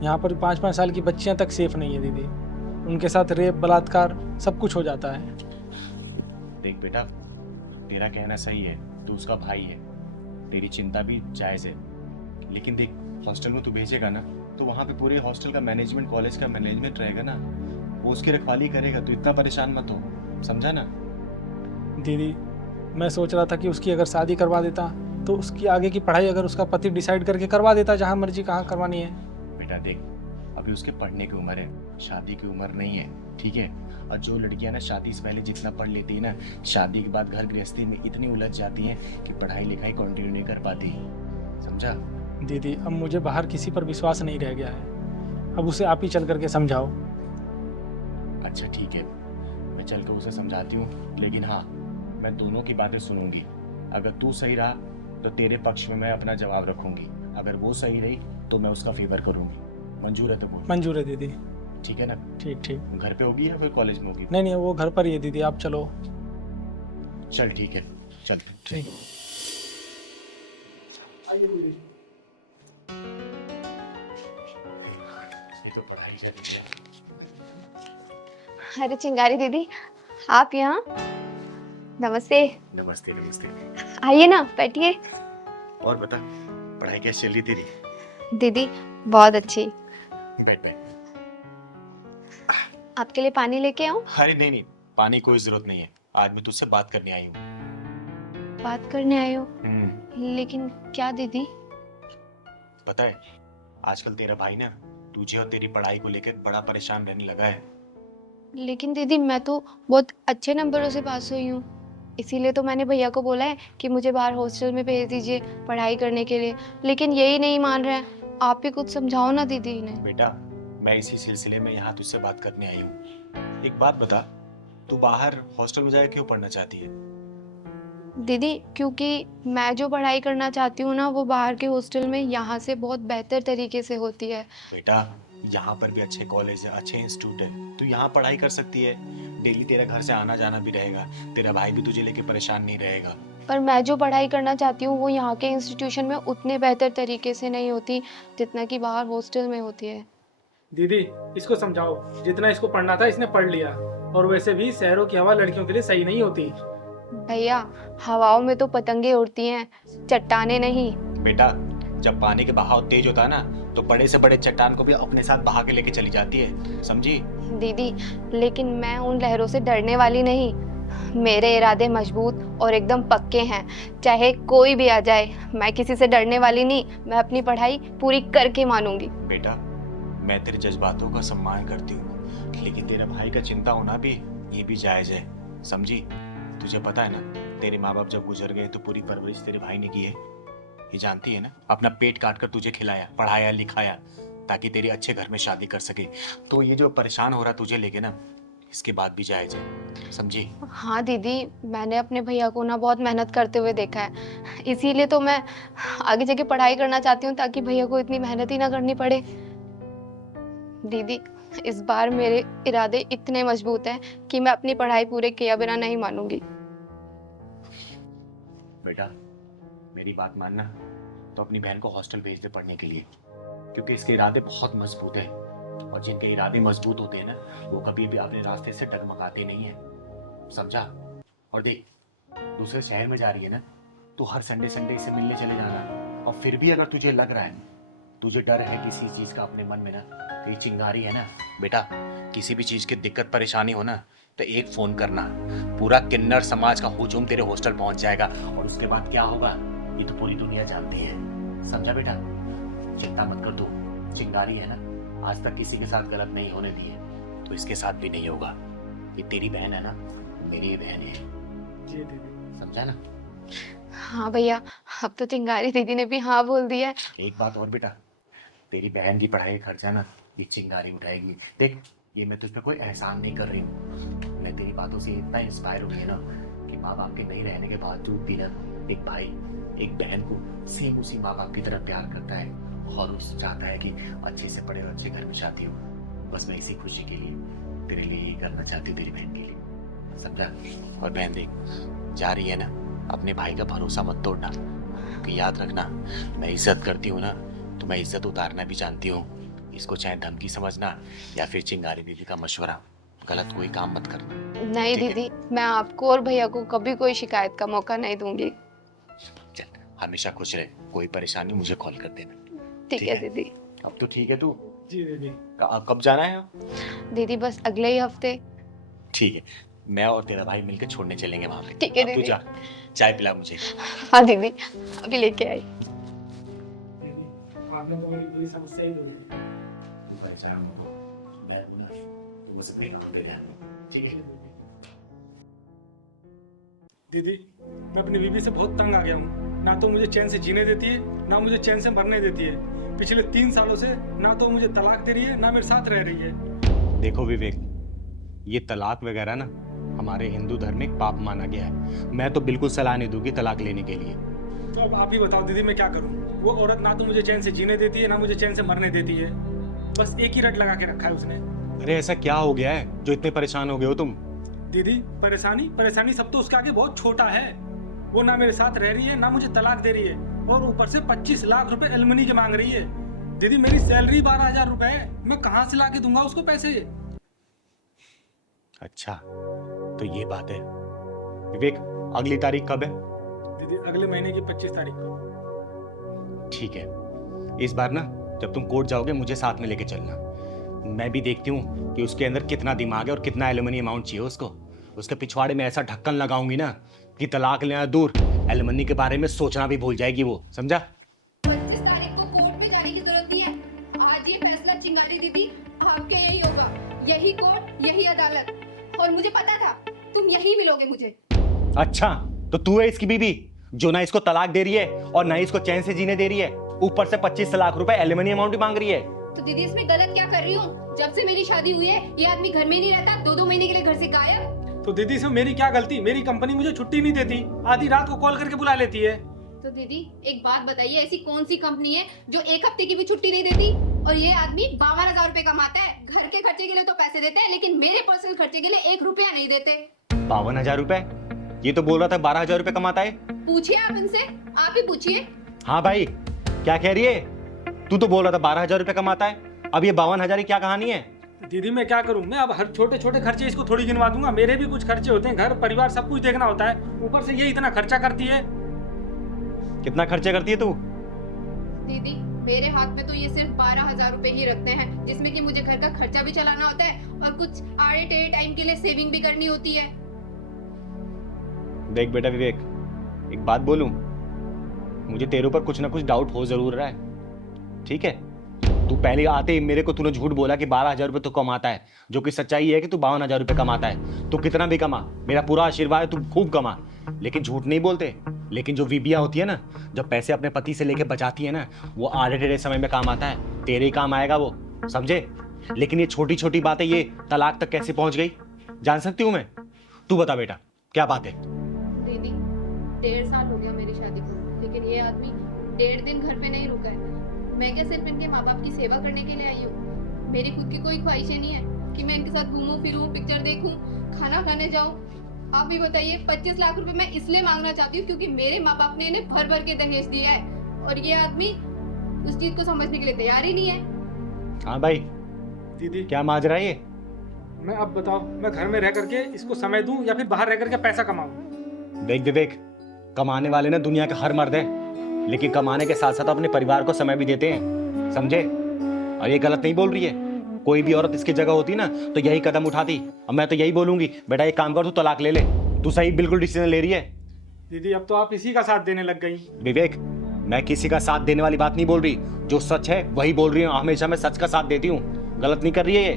यहाँ पर 5-5 साल की बच्चियाँ तक सेफ नहीं है दीदी, उनके साथ रेप बलात्कार सब कुछ हो जाता है। देख बेटा, तेरा कहना सही है, तू उसका भाई है, तेरी चिंता भी जायज़ है, लेकिन देख हॉस्टल में तू भेजेगा ना, तो वहाँ पे पूरे हॉस्टल का मैनेजमेंट, कॉलेज का मैनेजमेंट रहेगा ना, वो उसकी रखवाली करेगा, तो इतना परेशान मत हो, समझा ना? दीदी मैं सोच रहा था कि उसकी अगर शादी करवा देता तो उसकी आगे की पढ़ाई अगर उसका पति डिसाइड करके करवा देता, जहाँ मर्जी कहाँ करवानी है। बेटा देख, अभी उसके पढ़ने की उम्र है, शादी की उम्र नहीं है, ठीक है? और जो लड़कियां ना शादी से पहले जितना पढ़ लेती है ना, शादी के बाद घर गृहस्थी में इतनी उलझ जाती हैं कि पढ़ाई लिखाई कंटिन्यू नहीं कर पाती, समझा? दीदी अब मुझे बाहर किसी पर विश्वास नहीं रह गया है, अब उसे आप ही चल करके समझाओ। अच्छा ठीक है, मैं चल कर उसे समझाती हूँ, लेकिन हाँ मैं दोनों की बातें सुनूंगी। अगर तू सही रहा तो तेरे पक्ष में मैं अपना जवाब रखूंगी, अगर वो सही रही तो मैं उसका फेवर करूंगी। मंजूर है तो बोल। मंजूर है दीदी। ठीक है ना? ठीक ठीक। घर पे होगी या फिर कॉलेज में होगी? नहीं नहीं वो घर पर ही है दीदी, आप चलो। चल ठीक है, चल। ठीक। ये तो पढ़ाई करनी है। अरे चिंगारी दीदी, आप यहाँ? नमस्ते। नमस्ते नमस्ते। आइए ना, बैठिए। और बता, पढ़ाई कैसी चल रही तेरी? दीदी बहुत अच्छी। बैठ बैठ। आपके लिए पानी लेके आऊं? अरे नहीं नहीं, पानी कोई जरूरत नहीं है, आज मैं तुझसे बात करने आई हूँ। बात करने आए हो? लेकिन क्या दीदी? पता है, आजकल तेरा भाई ना तुझे और तेरी पढ़ाई को लेकर बड़ा परेशान रहने लगा है। लेकिन दीदी मैं तो बहुत अच्छे नंबरों से पास हुई हूँ, इसीलिए तो मैंने भैया को बोला है कि मुझे बाहर हॉस्टल में भेज दीजिए पढ़ाई करने के लिए, लेकिन यही नहीं मान रहे हैं। आप भी कुछ समझाओ ना दीदी इन्हें। बेटा मैं इसी सिलसिले में यहाँ तुझसे बात करने आई हूँ। एक बात बता, तू बाहर हॉस्टल में जाकर क्यों पढ़ना चाहती है? दीदी क्योंकि मैं जो पढ़ाई करना चाहती हूँ ना, वो बाहर के हॉस्टल में यहाँ से बहुत बेहतर तरीके से होती है। बेटा यहाँ पर भी अच्छे कॉलेज है, अच्छे इंस्टीट्यूट है, तू यहाँ पढ़ाई कर सकती है। डेली तेरा घर से आना जाना भी रहेगा, तेरा भाई भी तुझे लेके परेशान नहीं रहेगा। पर मैं जो पढ़ाई करना चाहती हूँ वो यहाँ के इंस्टीट्यूशन में उतने बेहतर तरीके से नहीं होती जितना कि बाहर हॉस्टल में होती है। दीदी इसको समझाओ, जितना इसको पढ़ना था इसने पढ़ लिया, और वैसे भी शहरों की हवा लड़कियों के लिए सही नहीं होती। भैया हवाओं में तो पतंगे उड़ती हैं, चट्टाने नहीं। बेटा जब पानी के बहाव तेज होता है ना, तो बड़े से बड़े चट्टान को भी अपने साथ बहा के लेके चली जाती है, समझी? दीदी लेकिन मैं उन लहरों से डरने वाली नहीं, मेरे इरादे मजबूत और एकदम पक्के हैं। चाहे कोई भी आ जाए, मैं किसी से डरने वाली नहीं। मैं अपनी पढ़ाई पूरी करके मानूंगी। बेटा, मैं तेरे जज्बातों का सम्मान करती हूँ, लेकिन तेरे भाई का चिंता होना भी ये भी जायज़ है, समझी? तुझे पता है ना, तेरे माँ बाप जब गुजर गए तो पूरी परवरिश तेरे भाई ने की है। ये जानती है ना, अपना पेट काट कर तुझे खिलाया, पढ़ाया, लिखाया, ताकि तेरी अच्छे घर में शादी कर सके। तो ये जो परेशान हो रहा तुझे लेके ना, इसके बाद भी जायज़ है, समझी? हाँ दीदी, मैंने अपने भैया को ना बहुत मेहनत करते हुए देखा है, इसीलिए तो मैं आगे जाके पढ़ाई करना चाहती हूँ, ताकि भैया को इतनी मेहनत ही ना करनी पड़े। दीदी, इस बार मेरे इरादे इतने मजबूत हैं कि मैं अपनी पढ़ाई पूरे किए बिना नहीं मानूंगी। बेटा, मेरी बात मानना, तो अपनी बहन को हॉस्टल भेज दे पढ़ने के लिए, क्योंकि इसके इरादे बहुत मजबूत हैं, और जिनके इरादे मजबूत होते हैं ना, वो कभी भी अपने रास्ते से डगमगाते नहीं है, समझा? और देख, दूसरे शहर में जा रही है ना, तू हर संडे संडे इससे मिलने चले जाना। और फिर भी अगर तुझे लग रहा है, तुझे डर है किसी चीज़ का अपने मन में ना, कहीं चिंगारी है ना, बेटा, किसी भी चीज़ की दिक्कत परेशानी हो ना, तो एक फ़ोन करना, पूरा किन्नर समाज का हुजूम तेरे हॉस्टल पहुंच जाएगा। और उसके बाद क्या होगा, ये तो पूरी दुनिया जानती है, समझा बेटा? चिंता मत कर, तू चिंगारी है ना, आज तक किसी के साथ गलत नहीं होने दी है, तो इसके साथ भी नहीं होगा। ये तेरी बहन है ना, मेरी ही बहन है, जी दीदी। समझा ना? हाँ भैया, अब तो चिंगारी दीदी ने भी हाँ बोल दिया है। एक बात और बेटा, तेरी बहन की पढ़ाई का खर्चा ना ये चिंगारी उठाएगी। देख, ये मैं तुझ पे कोई एहसान नहीं कर रही हूँ, मैं तेरी बातों से इतना इंस्पायर हुई है ना, कि माँ बाप के नहीं रहने के बावजूद भी ना, एक भाई एक बहन को सेम उसी माँ बाप की तरह प्यार करता है, और उस चाहता है कि अच्छे से पढ़े और अच्छे घर में शादी हो। बस मैं इसी खुशी के लिए तेरे लिए ये करना चाहती हूँ, तेरी बहन के लिए, समझा? और बहन देख, जा रही है ना, अपने भाई का भरोसा मत तोड़ना, क्योंकि याद रखना, मैं इज्जत करती हूँ ना, तो मैं इज्जत उतारना भी जानती हूँ। इसको चाहे धमकी समझना या फिर चिंगारी दीदी का मशवरा, गलत कोई काम मत करना। नहीं ठीक है? दीदी, मैं आपको और भैया को कभी कोई शिकायत का मौका नहीं दूंगी। चल, हमेशा खुश रहे, कोई परेशानी मुझे कॉल कर देना। ठीक है दीदी। अब तो ठीक है तू? जी दीदी। कब जाना है? दीदी बस अगले ही हफ्ते। ठीक है, मैं और तेरा भाई मिलकर छोड़ने चलेंगे वहां पे। ठीक है अब तू दीदी। जा, चाय पिला मुझे। हाँ दीदी, अभी लेके आई। आपने तो मेरी पूरी समस्या ही दूर की। तू पहचान को, मैं हूं ना, मुझसे कोई काम दे दे, ठीक है? दीदी, मैं अपनी बीवी से बहुत तंग आ गया हूँ। ना तो मुझे चैन से जीने देती है, ना मुझे चैन से मरने देती है। पिछले 3 सालों से ना तो मुझे तलाक दे रही है, ना मेरे साथ रह रही है। देखो विवेक, ये तलाक वगैरह ना हमारे हिंदू धर्म में पाप माना गया है। मैं तो बिल्कुल सलाह नहीं दूंगी तलाक लेने के लिए। तो अब आप ही बताओ दीदी, मैं क्या करूँ? वो औरत ना तो मुझे चैन से जीने देती है, ना मुझे चैन से मरने देती है। बस एक ही रट लगा के रखा है उसने। अरे ऐसा क्या हो गया है जो इतने परेशान हो गए हो तुम? दीदी, परेशानी सब तो उसके आगे बहुत छोटा है। वो ना मेरे साथ रह रही है, ना मुझे तलाक दे रही है, और ऊपर से 25 लाख रुपए एलमनी के मांग रही है। दीदी, मेरी सैलरी 12,000 रुपए है, मैं कहाँ से ला के दूंगा उसको पैसे? अच्छा, तो ये बात है। विवेक, अगली तारीख कब है? दीदी, अगले महीने की 25 तारीख को। ठीक है, इस बार ना जब तुम कोर्ट जाओगे मुझे साथ में लेके चलना। मैं भी देखती हूँ कि उसके अंदर कितना दिमाग है और कितना एलुमनी अमाउंट चाहिए उसको। उसके पिछवाड़े में ऐसा ढक्कन लगाऊंगी ना कि तलाक लेना दूर, एलुमनी के बारे में सोचना भी भूल जाएगी वो, समझा? 25 तारीख को कोर्ट में जाने की जरूरत नहीं है। आज ये फैसला चिंगारी दीदी आपके यही होगा, यही कोर्ट, यही अदालत। और मुझे पता था तुम यही मिलोगे मुझे। अच्छा, तो तू है इसकी बीवी जो ना इसको तलाक दे रही है और ना इसको चैन से जीने दे रही है, ऊपर से 25 लाख रुपए एलुमनी अमाउंट भी मांग रही है। तो दीदी, इसमें गलत क्या कर रही हूँ? जब से मेरी शादी हुई है ये आदमी घर में नहीं रहता, 2-2 महीने के लिए घर से गायब। तो दीदी, इसमें मेरी क्या गलती? मेरी कंपनी मुझे छुट्टी नहीं देती, आधी रात को कॉल करके बुला लेती है। तो दीदी एक बात बताइए, ऐसी कौन सी कंपनी है जो 1 हफ्ते की भी छुट्टी नहीं देती? और ये आदमी 52,000 रुपए कमाता है, घर के खर्चे के लिए तो पैसे देते हैं, लेकिन मेरे पर्सनल खर्चे के लिए 1 रुपया नहीं देते। 52,000 रुपए? ये तो बोल रहा था 12,000 रुपए कमाता है। पूछिए आप इनसे, आप ही पूछिए। हाँ भाई, क्या कह रही है? तू तो बोल रहा था 12,000 रुपए कमाता है, अब ये 52,000 की क्या कहानी है? दीदी, मैं क्या करूं? मैं अब हर छोटे छोटे खर्चे इसको थोड़ी गिनवा दूंगा? मेरे भी कुछ खर्चे होते हैं, घर परिवार सब कुछ देखना होता है, ऊपर से ये इतना खर्चा करती है। कितना खर्चे करती है तू? दीदी, मेरे हाथ में तो ये सिर्फ 12,000 रुपए ही रखते हैं, जिसमें कि मुझे घर का खर्चा भी चलाना होता है और कुछ आड़े टेढ़े टाइम के लिए सेविंग भी करनी होती है। देख बेटा विवेक, एक बात बोलूं, मुझे तेरे ऊपर कुछ ना कुछ डाउट हो जरूर रहा है, ठीक है? तू पहले आते ही मेरे को तूने झूठ बोला कि 12,000 रुपये तू कमाता है, जो कि सच्चाई है कि तू 52,000 रुपये कमाता है। तू कितना भी कमा, मेरा पूरा आशीर्वाद है, तू खूब कमा, लेकिन झूठ नहीं बोलते। लेकिन जो बीबियाँ होती है ना, जब पैसे अपने पति से लेके बचाती है ना, वो आधे टेढ़े समय में काम आता है, तेरे ही काम आएगा वो, समझे? लेकिन ये छोटी छोटी बातें, ये तलाक तक कैसे पहुंच गई, जान सकती हूँ मैं? तू बता बेटा, क्या बात है? दीदी 1.5 साल हो गया मेरी शादी को, लेकिन ये आदमी 1.5 दिन घर पे नहीं रुका है। मैं क्या सिर्फ इनके माँ बाप की सेवा करने के लिए आई हूँ? मेरी खुद की कोई ख्वाहिशें नहीं है कि मैं इनके साथ घूमूं फिरूं, पिक्चर देखूं, खाना खाने जाऊं। आप भी बताइए, 25 लाख रुपए मैं इसलिए मांगना चाहती हूँ क्योंकि मेरे माँ बाप ने इन्हें भर भर के दहेज दिया है, और ये आदमी उस चीज को समझने के लिए तैयार ही नहीं है। हाँ भाई, दीदी क्या माजरा है ये? मैं अब बताओ, मैं घर में रह करके इसको समय दूं या फिर बाहर रह करके पैसा कमाऊं? देख विवेक, कमाने वाले ना दुनिया का हर मर्द है, लेकिन कमाने के साथ साथ अपने परिवार को समय भी देते हैं, समझे? और ये गलत नहीं बोल रही है। कोई भी औरत इसकी जगह होती ना तो यही कदम उठाती। अब मैं तो यही बोलूंगी, बेटा एक काम कर, तू तलाक ले ले। तू सही बिल्कुल डिसीजन ले रही है। दीदी अब तो आप इसी का साथ देने लग गई। विवेक, मैं किसी का साथ देने वाली बात नहीं बोल रही, जो सच है वही बोल रही हूँ। हमेशा मैं सच का साथ देती हूँ, गलत नहीं कर रही है ये।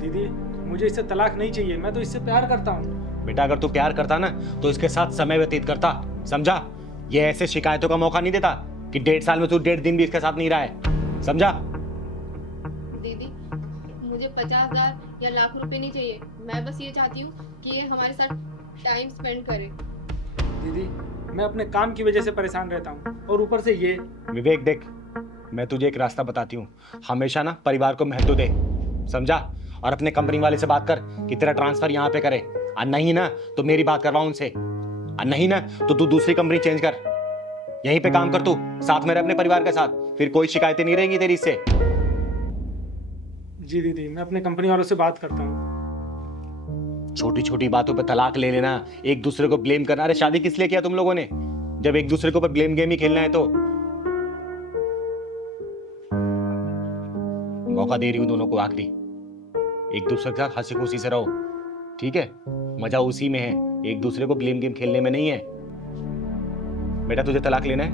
दीदी मुझे इससे तलाक नहीं चाहिए, मैं तो इससे प्यार करता हूँ। बेटा अगर तू प्यार करता ना तो इसके साथ समय व्यतीत करता, समझा? ये ऐसे शिकायतों का मौका नहीं देता कि 1.5 साल में तू 1.5 दिन भी इसके साथ नहीं रहा है, समझा? दीदी मुझे 50,000 या लाख रुपए नहीं चाहिए, मैं बस ये चाहती हूँ कि ये हमारे साथ टाइम स्पेंड करे। दीदी मैं अपने काम की वजह से परेशान रहता हूँ, और ऊपर से ये। विवेक देख, मैं तुझे एक रास्ता बताती हूँ, हमेशा ना परिवार को महत्व दे, समझा? और अपने कंपनी वाले से बात कर कि तेरा ट्रांसफर यहाँ पे करे, और नहीं ना तो मेरी बात करवाओ उनसे, और नहीं ना तो तू दूसरी कंपनी चेंज कर, यहीं पे काम कर तू, साथ में रह अपने परिवार के साथ, फिर कोई शिकायतें नहीं रहेंगी तेरी इससे। जी दीदी, मैं अपने कंपनी वालों से बात करता हूँ। छोटी छोटी बातों पे तलाक ले लेना, एक दूसरे को ब्लेम करना। अरे शादी किस लिए किया तुम लोगों ने, जब एक दूसरे के ऊपर ब्लेम गेम ही खेलना है? तो मौका दे रही हूं दोनों को आखिरी, एक दूसरे के साथ हंसी खुशी से रहो, ठीक है? मजा उसी में है, एक दूसरे को ब्लेम गेम खेलने में नहीं है। बेटा तुझे तलाक लेना है?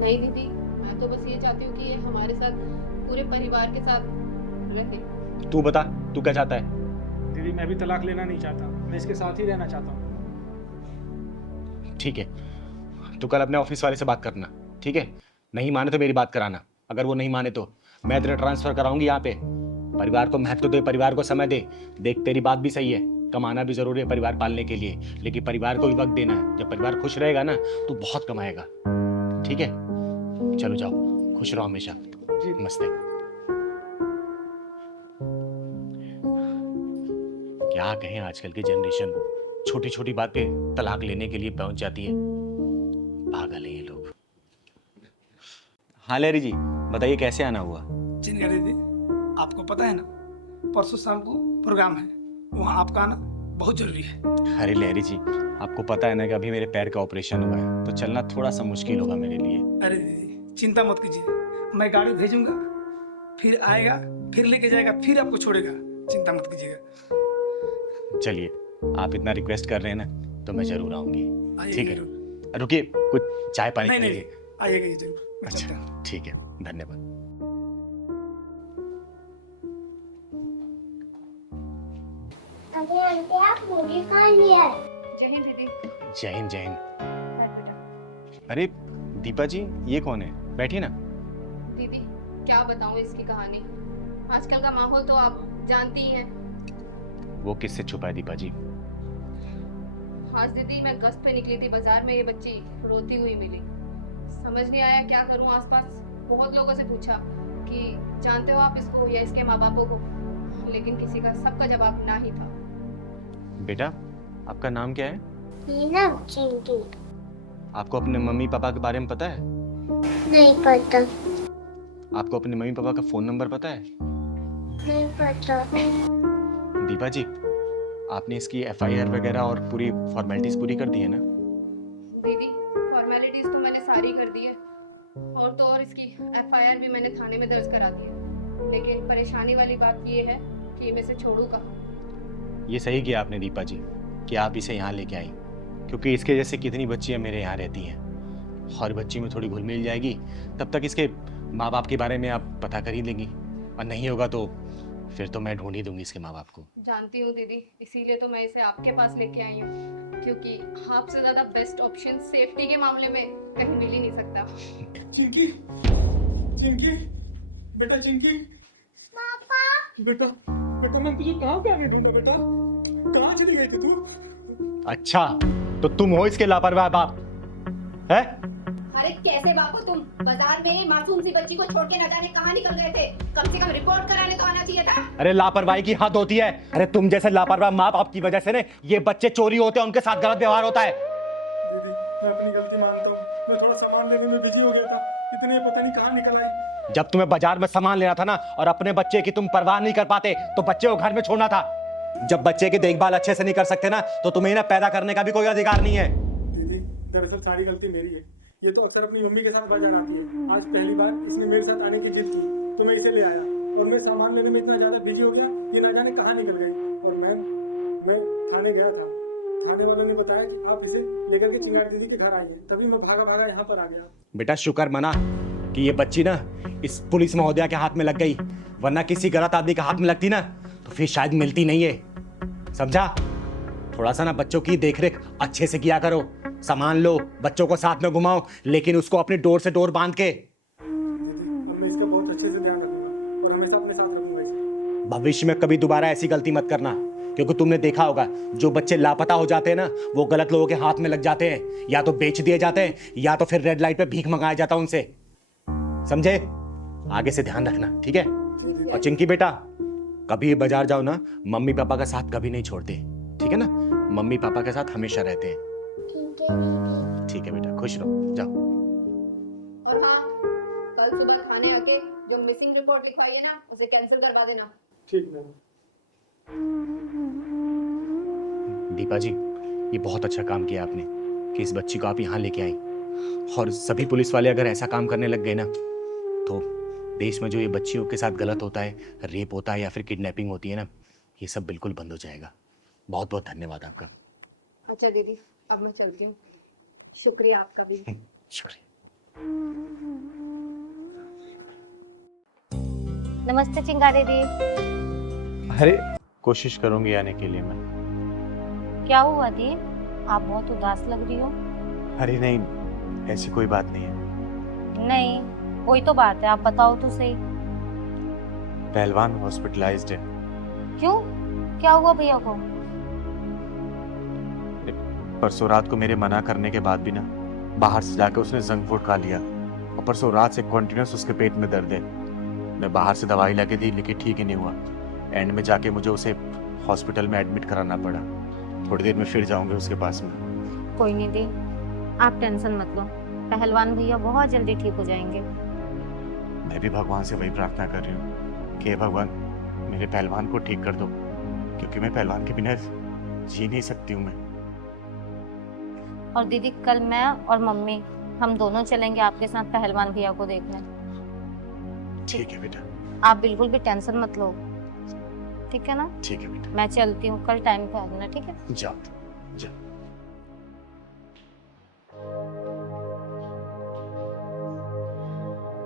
नहीं दीदी, मैं तो बस ये चाहती हूँ कि ये हमारे साथ पूरे परिवार के साथ रहे। तू बता, तू क्या चाहता है? दीदी मैं भी तलाक लेना नहीं चाहता, मैं इसके साथ ही रहना चाहता हूँ। ठीक है, तू कल अपने ऑफिस वाले से बात करना, ठीक है? नहीं माने तो मेरी बात कराना, अगर वो नहीं माने तो मैं तेरा ट्रांसफर कराऊंगी यहाँ पे। परिवार को महत्व दे, परिवार को समय दे। देख तेरी बात भी सही है, कमाना भी जरूरी है परिवार पालने के लिए, लेकिन परिवार को भी वक्त देना है। जब परिवार खुश रहेगा ना तो बहुत कमाएगा, ठीक है? चलो जाओ, खुश रहो हमेशा। जी नमस्ते। क्या कहें आजकल की जनरेशन को, छोटी छोटी बात पे तलाक लेने के लिए पहुंच जाती है, पागल है ये लोग। हाँ लहरी जी बताइए, कैसे आना हुआ? चिन्ह दीदी, आपको पता है ना, परसों शाम को प्रोग्राम है, वहाँ आपका आना बहुत जरूरी है। अरे लहरी जी, आपको पता है ना कि अभी मेरे पैर का ऑपरेशन हुआ है, तो चलना थोड़ा सा मुश्किल होगा मेरे लिए। अरे दीदी चिंता मत कीजिए, मैं गाड़ी भेजूंगा, फिर आएगा, फिर लेके जाएगा, फिर आपको छोड़ेगा, चिंता मत कीजिएगा। चलिए, आप इतना रिक्वेस्ट कर रहे हैं ना तो मैं जरूर आऊंगी, ठीक है? जरूर। रुकिए, कुछ चाय पानी नहीं के नहीं लिए। आइएगा ये जरूर, मैं चलता हूँ। अच्छा ठीक है, धन्यवाद। अरे आंटी आप मूवी कहाँ लिया है? जय हिंद दीदी। जय हिंद जय हिंद। हाँ बेटा। अरे दीपा जी, ये कौन है? बैठिए ना। दीदी क्या बताऊँ इसकी कहानी, आजकल का माहौल तो आप जानती ही हैं। वो किससे छुपा है दीपा जी? आज दीदी मैं गश्त पे निकली थी बाजार में, ये बच्ची रोती हुई मिली, समझ नहीं आया क्या करूं। आसपास बहुत लोगों से पूछा कि जानते हो आप इसको या इसके माँ बापों को, लेकिन किसी का सबका जवाब ना ही था। बेटा आपका नाम क्या है? मीना चिंकी। आपको अपने मम्मी पापा के बारे में पता है? नहीं पता। आपको अपने मम्मी पापा का फोन नंबर पता है? नहीं पता। दीपा जी, आपने इसकी FIR वगैरह और पूरी फॉर्मेलिटीज पूरी कर दी है ना? दीदी फॉर्मेलिटीज तो मैंने सारी कर दी है, और तो और इसकी FIR भी मैंने थाने में दर्ज करा दी है, लेकिन परेशानी वाली बात ये है कि मैं इसे छोड़ू कहाँ। ये सही किया आपने दीपा जी कि आप इसे यहाँ लेके आई, क्योंकि इसके जैसे कितनी बच्चियां मेरे यहाँ रहती हैं। हर बच्ची में थोड़ी घुल मिल जाएगी, तब तक इसके माँ बाप के बारे में आप पता कर ही लेंगी, और नहीं होगा तो फिर तो मैं ढूंढ ही दूंगी इसके माँ बाप को। जानती हूँ दीदी, इसीलिए तो मैं इसे आपके पास लेके आई हूँ, क्योंकि आपसे ज्यादा बेस्ट ऑप्शन सेफ्टी के मामले में कहीं मिल ही नहीं सकता। चिंकी, चिंकी, बेटा चिंकी, पापा बेटा बेटा मैं तुझे कहाँ पे आने ढूंढा बेटा, कहाँ चली गई थी तू? अच्छा, तो तुम हो इसके लापरवाह बाप है? अरे कैसे बापू तुम बाजार में मासूम सी बच्ची को छोड़ के न जाने कहाँ निकल गए थे? कम से कम रिपोर्ट कराने तो आना चाहिए था। अरे लापरवाही की हद होती है। अरे तुम जैसे लापरवाह माँ बाप की वजह से ना ये बच्चे चोरी होते हैं, उनके साथ गलत व्यवहार होता है। दीदी मैं अपनी गलती मानता हूँ, मैं थोड़ा सामान लेने में बिजी हो गया था, इतने पता नहीं कहाँ निकल आई। जब तुम्हें बाजार में सामान लेना था ना और अपने बच्चे की तुम परवाह नहीं कर पाते तो बच्चे को घर में छोड़ना था। जब बच्चे की देखभाल अच्छे से नहीं कर सकते ना तो तुम्हें ना पैदा करने का भी कोई अधिकार नहीं है। दीदी दरअसल सारी गलती मेरी है, ये तो अक्सर अपनी मम्मी के साथ बाजार आती है। आज पहली बार इसने मेरे साथ आने की जिद की तो मैं इसे ले आया, और मैं सामान लेने में इतना ज्यादा बिजी हो गया कि ना जाने कहाँ निकल गई। और मैं थाने गया था, थाने वालों ने बताया कि आप इसे लेकर के चिंगारी दीदी के घर आई हैं, तभी मैं भागा भागा यहाँ पर आ गया। बेटा शुक्र मना कि ये बच्ची ना इस पुलिस महोदया के हाथ में लग गई, वरना किसी गलत आदमी के हाथ में लगती ना तो फिर शायद मिलती नहीं है। समझा? थोड़ा सा ना बच्चों की देखरेख अच्छे से किया करो, सामान लो, बच्चों को साथ में घुमाओ, लेकिन उसको अपनी डोर से डोर बांध के। अब मैं इसका बहुत अच्छे से ध्यान रखूंगा और हमेशा अपने साथ रखूंगा इसे। भविष्य में कभी दोबारा ऐसी गलती मत करना, क्योंकि तुमने देखा होगा जो बच्चे लापता हो जाते हैं ना वो गलत लोगों के हाथ में लग जाते हैं, या तो बेच दिए जाते हैं या तो फिर रेड लाइट पे भीख मंगाया जाता है उनसे। समझे? आगे से ध्यान रखना, ठीक है? और चिंकी बेटा, कभी बाजार जाओ ना मम्मी पापा का साथ कभी नहीं छोड़ते, ठीक है ना? मम्मी पापा के साथ हमेशा रहते हैं। ठीक है बेटा, खुश रहो, जाओ। और हाँ, कल सुबह थाने आके जो मिसिंग रिपोर्ट लिखवाई है ना उसे कैंसिल करवा देना। ठीक मैम। दीपा जी, ये बहुत अच्छा काम किया आपने कि इस बच्ची को आप यहाँ लेके आई, और सभी पुलिस वाले अगर ऐसा काम करने लग गए ना तो देश में जो ये बच्चियों के साथ गलत होता है, रेप होता है या फिर किडनैपिंग होती है ना, ये सब बिल्कुल बंद हो जाएगा। बहुत बहुत धन्यवाद आपका। अच्छा दीदी, अब मैं चलती हूँ। शुक्रिया आपका भी। शुक्रिया। नमस्ते चिंगारी दी। अरे कोशिश करूंगी आने के लिए मैं। क्या हुआ दी? आप बहुत उदास लग रही हो। अरे नहीं, ऐसी कोई बात नहीं है। नहीं, कोई तो बात है, आप बताओ तो सही। पहलवान हॉस्पिटलाइज्ड है। क्यों? क्या हुआ भैया को? परसों रात को मेरे मना करने के बाद भी ना बाहर से जाकर उसने जंक फूड खा लिया, और परसों रात से कंटिन्यूस उसके पेट में दर्द है। मैं बाहर से दवाई लाके दी लेकिन ठीक ही नहीं हुआ। एंड में जाके मुझे उसे हॉस्पिटल में एडमिट कराना पड़ा। थोड़ी देर में फिर जाऊंगे उसके पास में। कोई नहीं दी, आप टेंशन मत लो, पहलवान भैया बहुत जल्दी ठीक हो जाएंगे। मैं भी भगवान से वही प्रार्थना कर रही हूँ कि हे भगवान मेरे पहलवान को ठीक कर दो, क्योंकि मैं पहलवान के बिना जी नहीं सकती हूँ मैं। और दीदी कल मैं और मम्मी हम दोनों चलेंगे आपके साथ पहलवान भैया को देखने। ठीक है बेटा। आप बिल्कुल भी टेंशन मत लो, ठीक है ना? ठीक है बेटा। मैं चलती हूँ, कल टाइम पे आ जाना, ठीक है? जाओ जाओ।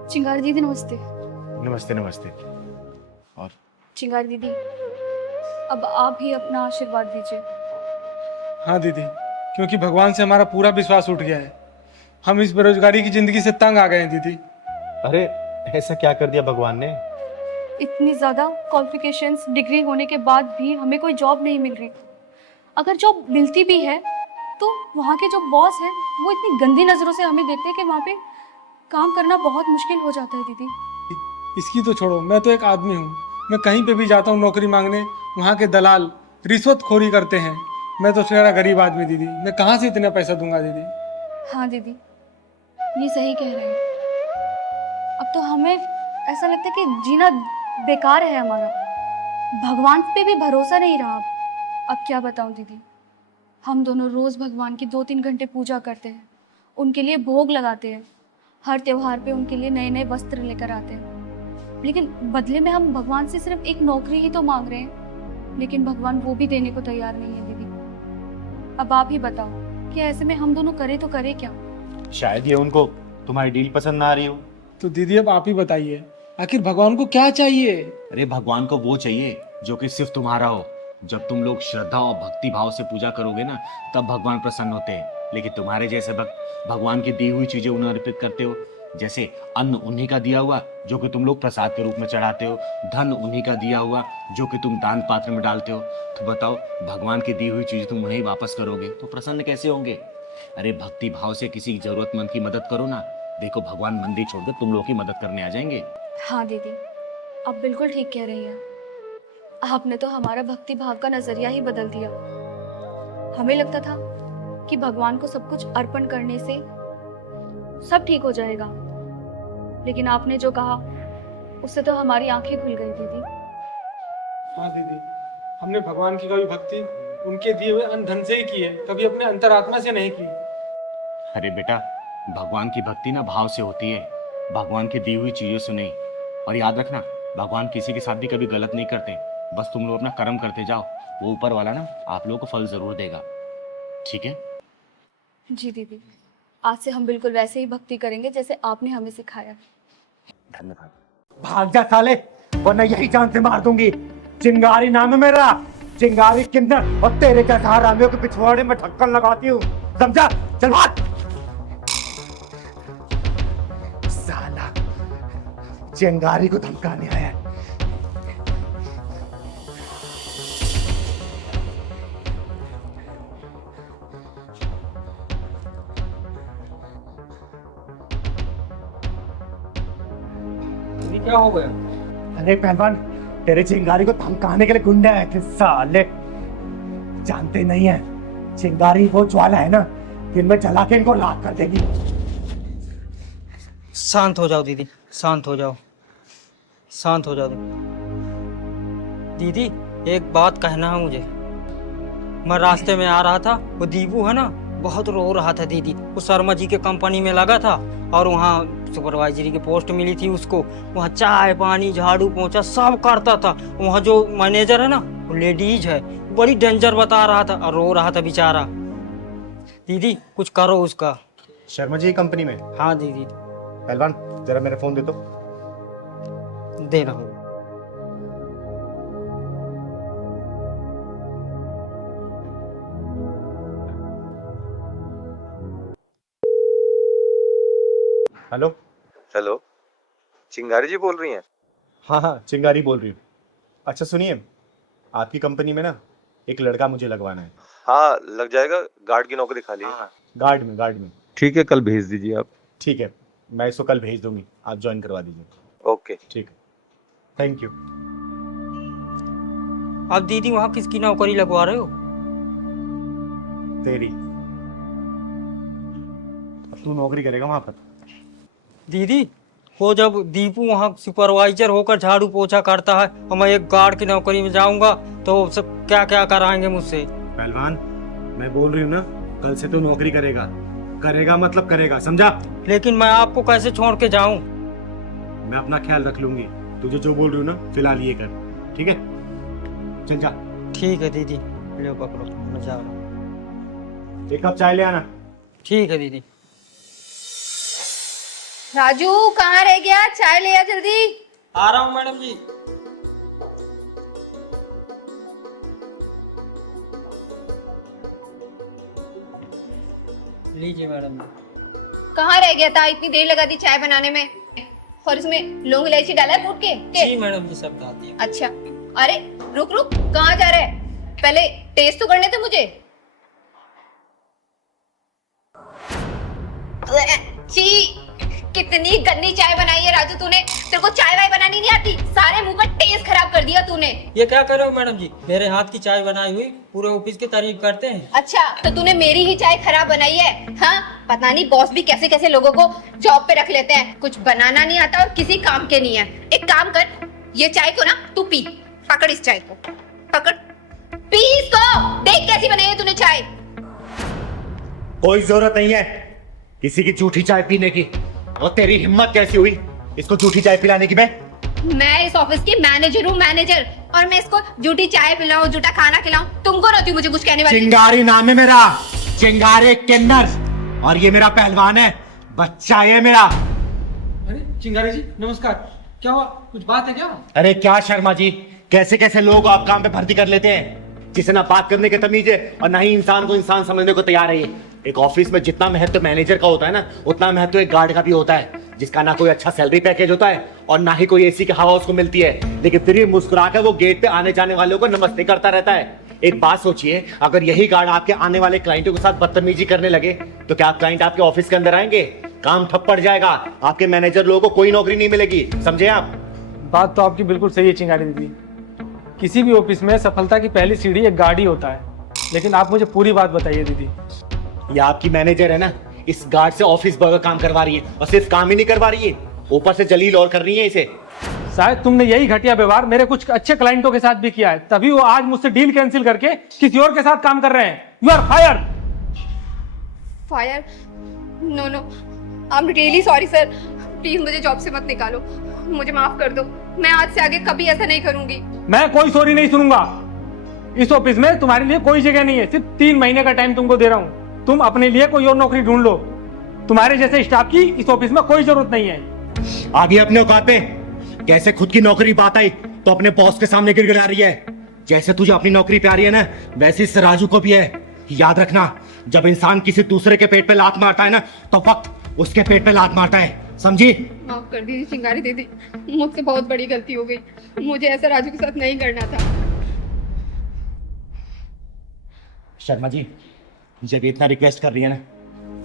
चिंगारी दीदी नमस्ते। नमस्ते नमस्ते। और चिंगारी दीदी, अब आप ही अपना आशीर्वाद दीजिए। हाँ दीदी, क्योंकि भगवान से हमारा पूरा विश्वास उठ गया है। हम इस बेरोजगारी की जिंदगी से तंग आ गए हैं दीदी। अरे ऐसा क्या कर दिया भगवान ने? इतनी ज़्यादा क्वालिफिकेशंस, डिग्री होने के बाद भी हमें कोई जॉब नहीं मिल रही। अगर जॉब मिलती भी है तो वहाँ के जो बॉस हैं वो इतनी गंदी नज़रों से हमें देखते हैं कि वहाँ पे काम करना बहुत मुश्किल हो जाता है दीदी। इसकी तो छोड़ो, मैं तो एक आदमी हूँ, मैं कहीं पे भी जाता हूँ नौकरी मांगने, वहाँ के दलाल रिश्वतखोरी करते हैं। मैं तो तेरा गरीब आदमी दीदी, मैं कहाँ से इतना पैसा दूंगा दीदी? हाँ दीदी, ये सही कह रहे हैं। अब तो हमें ऐसा लगता है कि जीना बेकार है हमारा, भगवान पे भी भरोसा नहीं रहा। अब क्या बताऊं दीदी, हम दोनों रोज़ भगवान की 2-3 घंटे पूजा करते हैं, उनके लिए भोग लगाते हैं, हर त्योहार पे उनके लिए नए नए वस्त्र लेकर आते हैं, लेकिन बदले में हम भगवान से सिर्फ एक नौकरी ही तो मांग रहे हैं, लेकिन भगवान वो भी देने को तैयार नहीं है दीदी। अब आप ही बताओ कि ऐसे में हम दोनों करें तो करें क्या। शायद ये उनको तुम्हारी डील पसंद ना आ रही हो। तो दीदी अब आप ही बताइए, आखिर भगवान को क्या चाहिए? अरे भगवान को वो चाहिए जो कि सिर्फ तुम्हारा हो। जब तुम लोग श्रद्धा और भक्ति भाव से पूजा करोगे ना, तब भगवान प्रसन्न होते हैं। लेकिन तुम्हारे जैसे भक्त भगवान की दी हुई चीजें उन्हें अर्पित करते हो, जैसे अन्न उन्हीं का दिया हुआ जो कि तुम लोग प्रसाद के रूप में चढ़ाते हो, धन उन्हीं का दिया हुआ जो कि तुम दान पात्र में डालते हो। तो बताओ, भगवान की दी हुई चीज तुम उन्हें वापस करोगे तो प्रसन्न कैसे होंगे? अरे भक्ति भाव से किसी जरूरतमंद की मदद करो ना। देखो, भगवान मंदिर छोड़कर तुम लोग की मदद करने आ जाएंगे। हाँ दीदी, आप बिल्कुल ठीक कह रही हैं। आपने तो हमारा भक्ति भाव का नजरिया ही बदल दिया। हमें लगता था कि भगवान को सब कुछ अर्पण करने से सब ठीक हो जाएगा, लेकिन आपने जो कहा उससे तो हमारी आंखें खुल गई दीदी। हाँ दीदी, हमने भगवान की कभी भक्ति उनके दिए हुए अन्न धन से ही की है, कभी अपने अंतरात्मा से नहीं की। अरे बेटा, भगवान की भक्ति ना भाव से होती है, भगवान की दी हुई चीजों से नहीं। और याद रखना, भगवान किसी के साथ भी कभी गलत नहीं करते। बस तुम लोग अपना कर्म करते जाओ, वो ऊपर वाला ना आप लोगों को फल जरूर देगा। ठीक है? जी दीदी, आज से हम बिल्कुल वैसे ही भक्ति करेंगे जैसे आपने हमें सिखाया। धन्यवाद। भाग जा साले, वरना यही जान से मार दूंगी। चिंगारी नाम है मेरा, चिंगारी किन्नर, और तेरे जैसा हरामियों के पिछवाड़े में ढक्कन लगाती हूँ, समझा? चल भाग। साला चिंगारी को धमकाने आया है। क्या हो गया? अरे पहलवान, तेरे चिंगारी को धमकाने के लिए गुंडे आए थे साले। जानते नहीं है, चिंगारी वो ज्वाला है ना, जिनमें जला के इनको लाख कर देगी। शांत हो जाओ दीदी, शांत हो जाओ, शांत हो जाओ दीदी। एक बात कहना है मुझे। मैं रास्ते में आ रहा था, वो दीपू है ना, बहुत रो रहा था दीदी। वो शर्मा जी के कंपनी में लगा था और वहाँ सुपरवाइजरी की पोस्ट मिली थी उसको। वहाँ चाय पानी झाड़ू पोंछा सब करता था। वहाँ जो मैनेजर है ना, वो लेडीज है, बड़ी डेंजर बता रहा था और रो रहा था बेचारा। दीदी कुछ करो उसका। शर्मा जी कंपनी में? हाँ दीदी। पहलवान, जरा मेरा फोन दे दो। दे रहा हूँ। हेलो। हेलो, चिंगारी जी बोल रही हैं? हाँ हाँ, चिंगारी बोल रही हूँ। अच्छा सुनिए, आपकी कंपनी में ना एक लड़का मुझे लगवाना है। हाँ लग जाएगा, गार्ड की नौकरी खाली है। गार्ड में। ठीक है, कल भेज दीजिए आप। ठीक है, मैं इसको कल भेज दूंगी, आप ज्वाइन करवा दीजिए। ओके ठीक है, थैंक यू। आप दीदी वहाँ किसकी नौकरी लगवा रहे हो? तेरी। अब तू नौकरी करेगा वहां पर। दीदी वो जब दीपू वहाँ सुपरवाइजर होकर झाड़ू पोछा करता है और मैं एक गार्ड की नौकरी में जाऊंगा तो सब क्या क्या कराएंगे मुझसे? पहलवान, मैं बोल रही हूँ ना, कल से तू नौकरी करेगा। करेगा मतलब करेगा, समझा? लेकिन मैं आपको कैसे छोड़ के जाऊं? मैं अपना ख्याल रख लूंगी। तुझे जो बोल रही हूँ ना, फिलहाल ये कर, ठीक है? चल जा। ठीक है दीदी, लो पकड़ो, मैं जा रहा हूँ। एक कप चाय ले आना। ठीक है दीदी। राजू कहाँ रह गया? चाय ले आ जल्दी। आ रहा हूँ मैडम जी। लीजिए मैडम जी। कहाँ रह गया था? इतनी देर लगा दी चाय बनाने में, और इसमें लौंग इलायची डाला है कूट के? जी मैडम जी, सब डाल दिया। अच्छा, अरे रुक कहाँ जा रहा है? पहले टेस्ट तो करने थे मुझे। छी, कितनी गंदी चाय बनाई है राजू तूने। तेरे को चाय वाय बनानी नहीं आती, सारे मुंह का टेस्ट खराब कर दिया तूने। ये क्या कर रहे हो मैडम जी? मेरे हाथ की चाय बनाई हुई पूरे ऑफिस की तारीफ करते हैं। अच्छा, तो तूने मेरी ही चाय खराब बनाई है? हाँ, पता नहीं बॉस भी कैसे कैसे लोगों को जॉब पे रख लेते हैं, कुछ बनाना नहीं आता और किसी काम के नहीं है। एक काम कर, ये चाय को ना तू पी, पकड़ इस चाय को, पकड़, पी इसको, देख कैसी बनाई है तूने चाय। कोई जरूरत नहीं है किसी की झूठी चाय पीने की। और तेरी हिम्मत कैसी हुई इसको झूठी चाय पिलाने की? मैं इस ऑफिस की मैनेजर हूँ, मैनेजर, और मैं इसको झूठी चाय पिलाऊं, झूठा खाना खिलाऊं? तुमको रहती हूँ मुझे कुछ कहने वाली? चिंगारी नाम है मेरा, चिंगारे किन्नर, और ये मेरा पहलवान है, बच्चा है मेरा। अरे चिंगारी जी नमस्कार, क्या हुआ, कुछ बात है क्या? अरे क्या शर्मा जी, कैसे कैसे लोग आप काम पे भर्ती कर लेते हैं, जिसे ना बात करने की तमीज है और ना ही इंसान को इंसान समझने को तैयार है। ये एक ऑफिस में जितना महत्व मैनेजर का होता है ना, उतना महत्व एक गार्ड का भी होता है, जिसका ना कोई अच्छा सैलरी पैकेज होता है और ना ही कोई एसी की हवा उसको मिलती है, लेकिन फिर भी मुस्कुराकर वो गेट पे आने जाने वालों को नमस्ते करता रहता है। एक बात सोचिए, अगर यही गार्ड आपके आने वाले क्लाइंटों के साथ बदतमीजी करने लगे तो क्या क्लाइंट आपके ऑफिस के अंदर आएंगे? काम ठप पड़ जाएगा, आपके मैनेजर लोगों को कोई नौकरी नहीं मिलेगी, समझे आप? बात तो आपकी बिल्कुल सही है चिंगारी दीदी, किसी भी ऑफिस में सफलता की पहली सीढ़ी एक गार्ड ही होता है। लेकिन आप मुझे पूरी बात बताइए दीदी। ये आपकी मैनेजर है ना, इस गार्ड से ऑफिस बर्गर काम करवा रही है, और सिर्फ काम ही नहीं करवा रही है, ऊपर से जलील और कर रही है इसे। शायद तुमने यही घटिया व्यवहार मेरे कुछ अच्छे क्लाइंटों के साथ भी किया है, तभी वो आज मुझसे डील कैंसिल करके किसी और के साथ काम कर रहे हैं। You are fire. Fire? No no, I am really sorry sir, please मुझे जॉब से मत निकालो, मुझे माफ कर दो, मैं आज से आगे कभी ऐसा नहीं करूंगी। मैं कोई सॉरी नहीं सुनूंगा, इस ऑफिस में तुम्हारे लिए कोई जगह नहीं है, सिर्फ 3 महीने का टाइम तुमको दे रहा हूँ, तुम अपने लिए कोई और नौकरी ढूंढ लो, तुम्हारे जैसे स्टाफ की इस ऑफिस में कोई जरूरत नहीं है। आगे अपने औकात पे, कैसे खुद की नौकरी बात आई तो अपने बॉस के सामने गिड़गिड़ा रही है। जैसे तुझे अपनी नौकरी प्यारी है ना, वैसे इस राजू को भी है। याद रखना, जब इंसान किसी दूसरे के पेट पे लात मारता है ना, तो वक्त उसके पेट पे लात मारता है, समझी? माफ कर दीजिए चिंगारी दीदी, मुझसे बहुत बड़ी गलती हो गई, मुझे ऐसा राजू के साथ नहीं करना था। शर्मा जी, जब इतना रिक्वेस्ट कर रही है ना,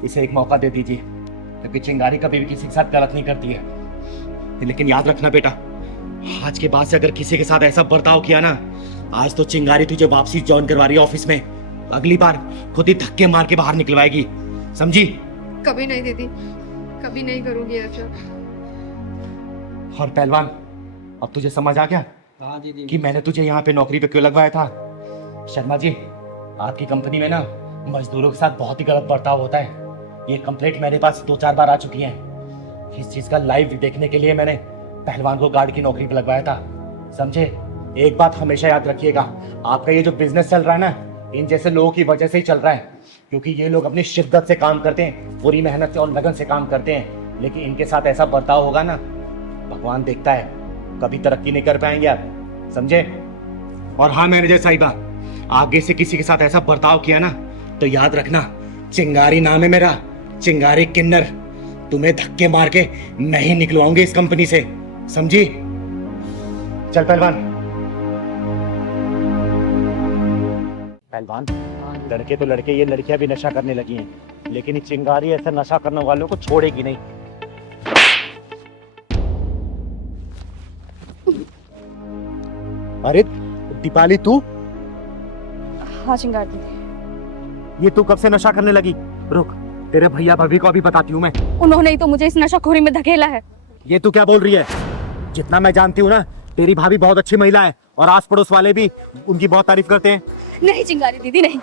इसे एक मौका दे दीजिए, क्योंकि चिंगारी कभी भी किसी के साथ गलत नहीं करती है। लेकिन याद रखना बेटा, आज के बाद से अगर किसी के साथ ऐसा बर्ताव किया ना, आज तो चिंगारी तुझे वापसी ज्वाइन करवा रही है ऑफिस में, अगली बार खुद ही धक्के मार के बाहर निकलवाएगी, समझी? कभी नहीं दीदी, कभी नहीं करूंगी ऐसा। और पहलवान, अब तुझे समझ आ गया हाँ दीदी कि मैंने तुझे यहाँ पे नौकरी पे क्यों लगवाया था? शर्मा जी, आपकी कंपनी में ना मजदूरों के साथ बहुत ही गलत बर्ताव होता है। ये कंप्लेंट मेरे पास 2-4 बार आ चुकी है। इस चीज का लाइव देखने के लिए मैंने पहलवान को गार्ड की नौकरी पे लगवाया था, समझे? एक बात हमेशा याद रखिएगा, आपका ये जो बिजनेस चल रहा है ना, इन जैसे लोगों की वजह से ही चल रहा है, क्योंकि ये लोग अपनी शिद्दत से काम करते हैं, पूरी मेहनत से और लगन से काम करते हैं, लेकिन इनके साथ ऐसा बर्ताव होगा ना, भगवान देखता है, कभी तरक्की नहीं कर पाएंगे आप, समझे? और हाँ मैनेजर साहिबा, आगे से किसी के साथ ऐसा बर्ताव किया ना, तो याद रखना, चिंगारी नाम है मेरा, चिंगारी किन्नर, तुम्हें धक्के मार के नहीं निकलवाऊंगी इस कंपनी से, समझी? चल पहलवान। पहलवान, लड़के तो लड़के, ये लड़कियां भी नशा करने लगी हैं, लेकिन ये चिंगारी ऐसा नशा करने वालों को छोड़ेगी नहीं। अरे दीपाली, तू? हाँ चिंगारी दीदी। ये तू कब से नशा करने लगी? रुक, तेरे भैया भाभी को अभी बताती हूँ मैं। उन्होंने ही तो मुझे इस नशाखोरी में धकेला है। ये तू क्या बोल रही है? जितना मैं जानती हूँ ना, तेरी भाभी बहुत अच्छी महिला है और आस पड़ोस वाले भी उनकी बहुत तारीफ करते हैं। नहीं चिंगारी दीदी नहीं,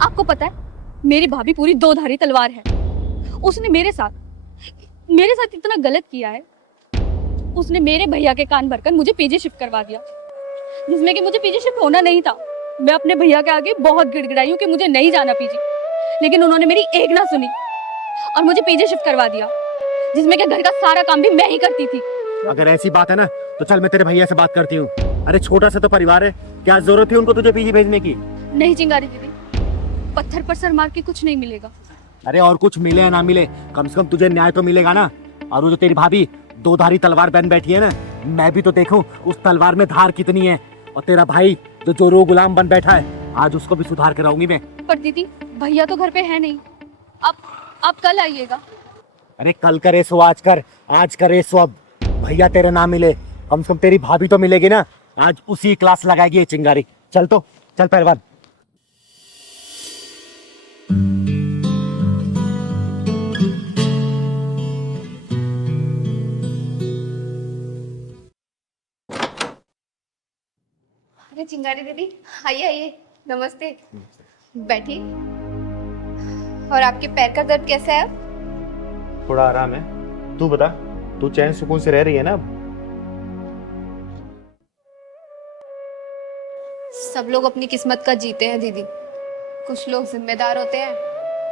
आपको पता है मेरी भाभी पूरी 2-धारी तलवार है। उसने मेरे साथ इतना गलत किया है, उसने मेरे भैया के कान भरकर मुझे पीजी शिफ्ट करवा दिया, जिसमें कि मुझे पीजी शिफ्ट होना नहीं था। मैं अपने भैया के आगे बहुत गिड़गिड़ाई हूँ कि मुझे नहीं जाना पीजी, लेकिन उन्होंने मेरी एक ना सुनी और मुझे पीजी शिफ्ट करवा दिया, जिसमें कि घर का सारा काम भी मैं ही करती थी। अगर ऐसी बात है ना, तो चल मैं तेरे भैया से बात करती हूँ। अरे छोटा सा तो परिवार है, क्या जरूरत थी उनको तुझे पीजी भेजने की? नहीं चिंगारी दीदी, पत्थर पर सर मार के कुछ नहीं मिलेगा। अरे और कुछ मिले या ना मिले, कम से कम तुझे न्याय तो मिलेगा ना। और वो जो तेरी भाभी 2-धारी तलवार बन बैठी है ना, मैं भी तो देखूं उस तलवार में धार कितनी है। और तेरा भाई जो चोरों गुलाम बन बैठा है, आज उसको भी सुधार कराऊंगी मैं। पर दीदी भैया तो घर पे है नहीं, आप कल आइएगा। अरे कल करे सो आज कर, आज करे सो अब। भैया तेरे ना मिले, कम से कम तेरी भाभी तो मिलेगी ना। आज उसी क्लास लगाएगी ये चिंगारी। चल तो चल पहलवान। अरे चिंगारी दीदी, आइए आइए, नमस्ते, बैठिए। और आपके पैर का दर्द कैसा है? थोड़ा आराम है। तू बता, तू चैन सुकून से रह रही है ना? सब लोग अपनी किस्मत का जीते हैं दीदी, कुछ लोग जिम्मेदार होते हैं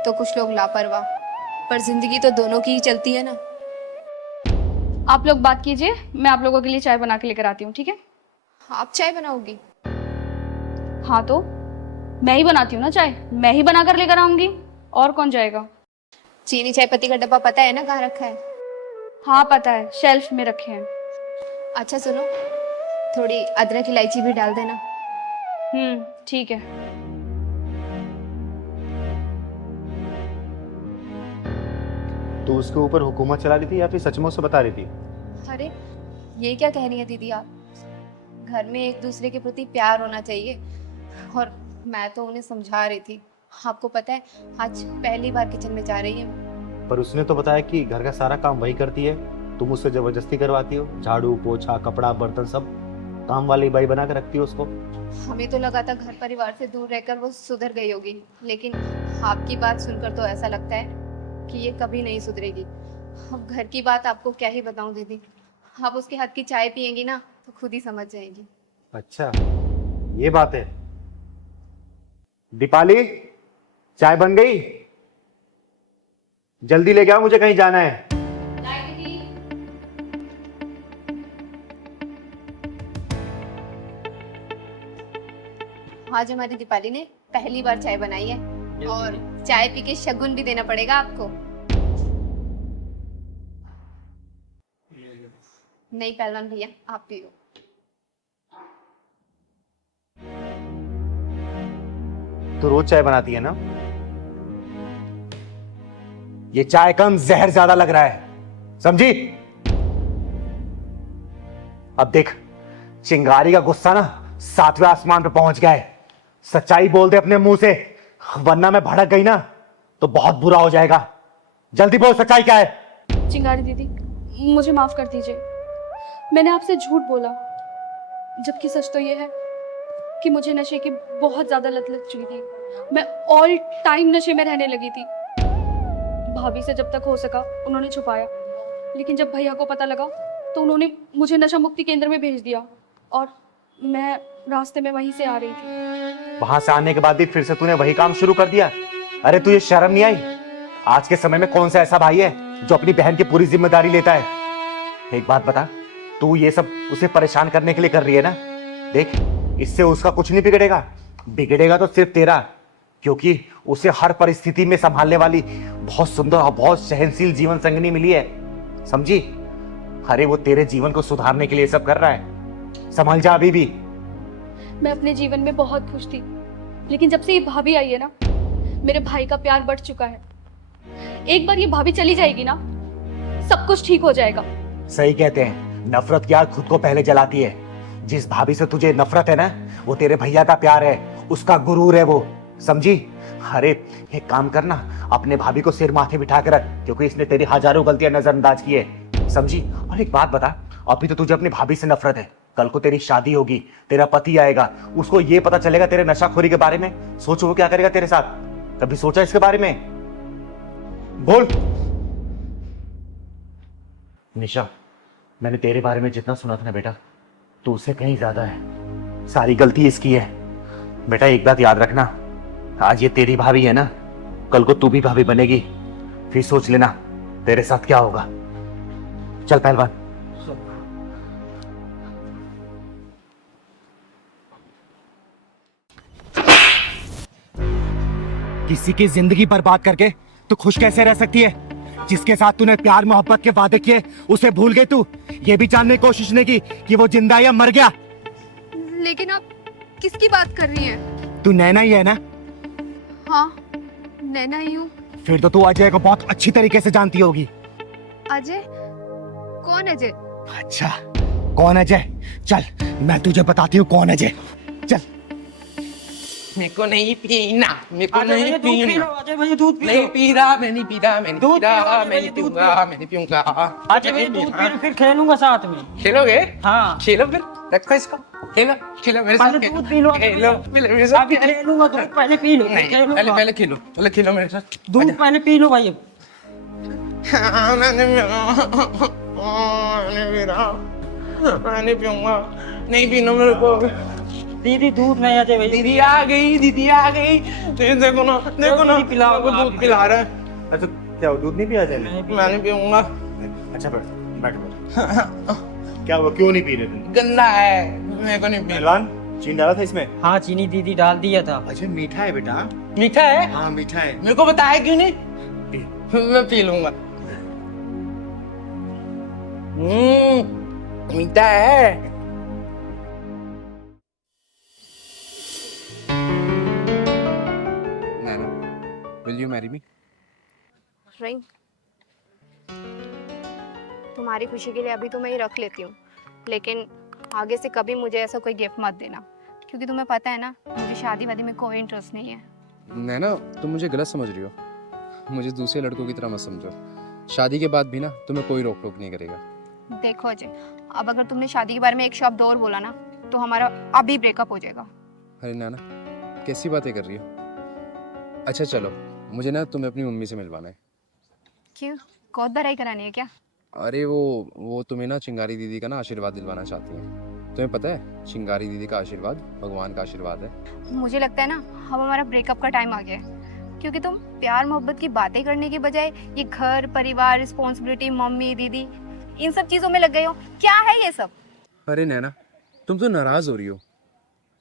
तो कुछ लोग लापरवाह, पर जिंदगी तो दोनों की ही चलती है ना। आप लोग बात कीजिए, मैं आप लोगों के लिए चाय बना के लेकर आती हूँ, ठीक है? आप चाय बनाओगी? हाँ तो मैं ही बनाती हूँ ना चाय, मैं ही बना कर लेकर आऊंगी, और कौन जाएगा? चीनी चाय पत्ती का डब्बा पता है ना कहाँ रखा है? हाँ पता है, शेल्फ में रखे हैं। अच्छा सुनो, थोड़ी अदरक इलायची भी डाल देना। ठीक है। तू उसके ऊपर हुकूमत चला रही थी या फिर सचमुच से बता रही थी? अरे ये क्या कह रही है दीदी आप? घर में एक दूसरे के प्रति प्यार होना चाहिए, और मैं तो उन्हें समझा रही थी। आपको पता है आज पहली बार किचन में जा रही है। पर उसने तो बताया कि घर का सारा काम वही करती है, तुम उससे जबरदस्ती करवाती हो, झाड़ू पोछा कपड़ा बर्तन सब काम वाली बाई बना कर रखती हो उसको। हमें तो लगा था घर परिवार से दूर रहकर वो सुधर गई होगी, लेकिन आपकी बात सुनकर तो ऐसा लगता है कि ये कभी नहीं सुधरेगी। अब घर की बात आपको क्या ही बताऊं दीदी, आप उसके हाथ की चाय पियेंगी ना तो खुद ही समझ जाएगी। अच्छा ये बात है। दीपाली चाय बन गई? जल्दी लेके आओ, मुझे कहीं जाना है। आज हमारी दीपाली ने पहली बार चाय बनाई है, और चाय पी के शगुन भी देना पड़ेगा आपको। नहीं पहलवान भैया आप पियो। तो रोज चाय बनाती है ना? ये चाय कम जहर ज्यादा लग रहा है, समझी? अब देख चिंगारी का गुस्सा ना 7वें आसमान पे पहुंच गया है। सच्चाई बोल दे अपने मुंह से, वरना मैं भड़क गई ना तो बहुत बुरा हो जाएगा। जल्दी बोल सच्चाई क्या है? चिंगारी दीदी मुझे माफ कर दीजिए, मैंने आपसे झूठ बोला, जबकि सच तो ये है कि मुझे नशे की बहुत ज्यादा लत लग चुकी थी। मैं ऑल टाइम नशे में रहने लगी थी। भाभी से जब तक हो सका उन्होंने छुपाया, लेकिन जब भैया को पता लगा तो उन्होंने मुझे नशा मुक्ति केंद्र में भेज दिया, और मैं रास्ते में वहीं से आ रही थी। वहां से आने के बाद भी फिर से तूने वही काम शुरू कर दिया? अरे तुझे शर्म नहीं आई? आज के समय में कौन सा ऐसा भाई है जो अपनी बहन की पूरी जिम्मेदारी लेता है? एक बात बता, तू ये सब उसे परेशान करने के लिए कर रही है ना? देख इससे उसका कुछ नहीं बिगड़ेगा, बिगड़ेगा तो सिर्फ तेरा, क्योंकि उसे हर परिस्थिति में संभालने वाली बहुत सुंदर और बहुत सहनशील जीवन संगिनी मिली है, समझी? अरे वो तेरे जीवन को सुधारने के लिए सब कर रहा है, संभल जा अभी भी। मैं अपने जीवन में बहुत खुश थी, लेकिन जब से ये भाभी आई है ना, मेरे भाई का प्यार बढ़ चुका है। एक बार ये भाभी चली जाएगी ना, सब कुछ ठीक हो जाएगा। सही कहते हैं, नफरत की आग खुद को पहले जलाती है। जिस भाभी से तुझे नफरत है ना, वो तेरे भैया का प्यार है, उसका गुरूर है वो, समझी? अरे एक काम करना, अपने भाभी को सिर माथे बिठा कर रख, क्योंकि इसने तेरी हजारों गलतियां नजरअंदाज की है, समझी? और एक बात बता, अभी तो तुझे अपनी भाभी से नफरत है, कल को तेरी शादी होगी, तेरा पति आएगा, उसको ये पता चलेगा तेरे नशाखोरी के बारे में, सोचो वो क्या करेगा तेरे साथ? कभी सोचा इसके बारे में? बोल। निशा, मैंने तेरे बारे में जितना सुना था ना बेटा, तो उससे कहीं ज्यादा है। सारी गलती इसकी है। बेटा एक बात याद रखना, आज ये तेरी भाभी है ना, कल को तू भी भाभी बनेगी, फिर सोच लेना तेरे साथ क्या होगा। चल पहलवान। किसी की जिंदगी बर्बाद करके तू खुश कैसे रह सकती है? जिसके साथ तूने प्यार मोहब्बत के वादे किए उसे भूल गई तू? ये भी जानने की कोशिश नहीं की कि वो जिंदा या मर गया? लेकिन आप किसकी बात कर रही हैं? तू नैना ही है ना? हाँ नैना ही हूँ। फिर तो तू अजय को बहुत अच्छी तरीके से जानती होगी। अजय? कौन अजय? अच्छा कौन अजय? चल मैं तुझे बताती हूँ कौन अजय। चल। मेरे को नहीं पीना, मेरे को अजय नहीं भैया दूध पी पीना, लो, अजय भैया दूध पी लो। नहीं पी रहा, मैं नहीं पी रहा, मैं नहीं दूध पी रहा, पी लो, मैं नहीं दूध पीऊंगा, पी लो। मैं नहीं पीऊंगा। अजय भैया दूध पी लो, फिर खेलूंगा साथ में। खेलोगे? हाँ खेलो फिर, रखो इसको, खेलो खेलो मेरे साथ, पहले दूध पी लो, खेलो मेरे साथ, अभी खेलूंगा, दूध पहले पी लो, नहीं खेलूंगा। पहले पहले खेलो, चलो खेलो मेरे साथ, दूध पहले पी लो भाई। मैं नहीं पीऊंगा, नहीं पीना मेरे को, दीदी दूध नहीं आते भाई। दीदी आ गई, दीदी आ गई। देखो ना, देखो ना, पिलाओ, वो दूध पिला रहा है। अच्छा क्या वो दूध नहीं पिया जाए? मैं नहीं पीऊंगा। अच्छा बैठ बैठ। क्या वो क्यों नहीं पी रहे तुम? गंदा है, मेरे को नहीं पीना। पहलवान चीनी डाला था इसमें? हाँ चीनी दीदी डाल दिया था। अच्छा मीठा है बेटा? मीठा है? हाँ मीठा है। मेरे को बताया क्यों नहीं? मैं पी लूंगा। मीठा है। Nana, will you marry me? Ring तुम्हारी खुशी के लिए अभी तो मैं ये रख लेती हूँ, लेकिन आगे से कभी मुझे ऐसा कोई गिफ्ट मत देना, क्योंकि तुम्हें पता है ना मुझे शादी वादी में कोई इंटरेस्ट नहीं है। नैना, तुम मुझे गलत समझ रही हो। मुझे दूसरे लड़कों की तरह मत समझो। शादी के बाद भी ना तुम्हें कोई रोक टोक नहीं करेगा। देखो अजय, अब अगर तुमने शादी के बारे में एक शब्द और बोला ना तो हमारा अभी ब्रेकअप हो जाएगा। अरे नैना, कैसी बातें कर रही हो? अच्छा चलो, मुझे ना तुम्हें अपनी मम्मी से मिलवाना है। क्यों, गोद भराई करानी है क्या? अरे वो तुम्हें ना चिंगारी दीदी का ना आशीर्वाद दिलवाना चाहती हैं। तुम्हें पता है, चिंगारी दीदी का आशीर्वाद भगवान का आशीर्वाद है। मुझे लगता है ना अब हमारा ब्रेकअप का टाइम आ गया है, क्योंकि तुम प्यार मोहब्बत की बातें करने के बजाय ये घर परिवार रिस्पॉन्सिबिलिटी मम्मी दीदी इन सब चीज़ों में लग गए हो। क्या है ये सब? अरे नैना, तुम तो नाराज़ हो रही हो।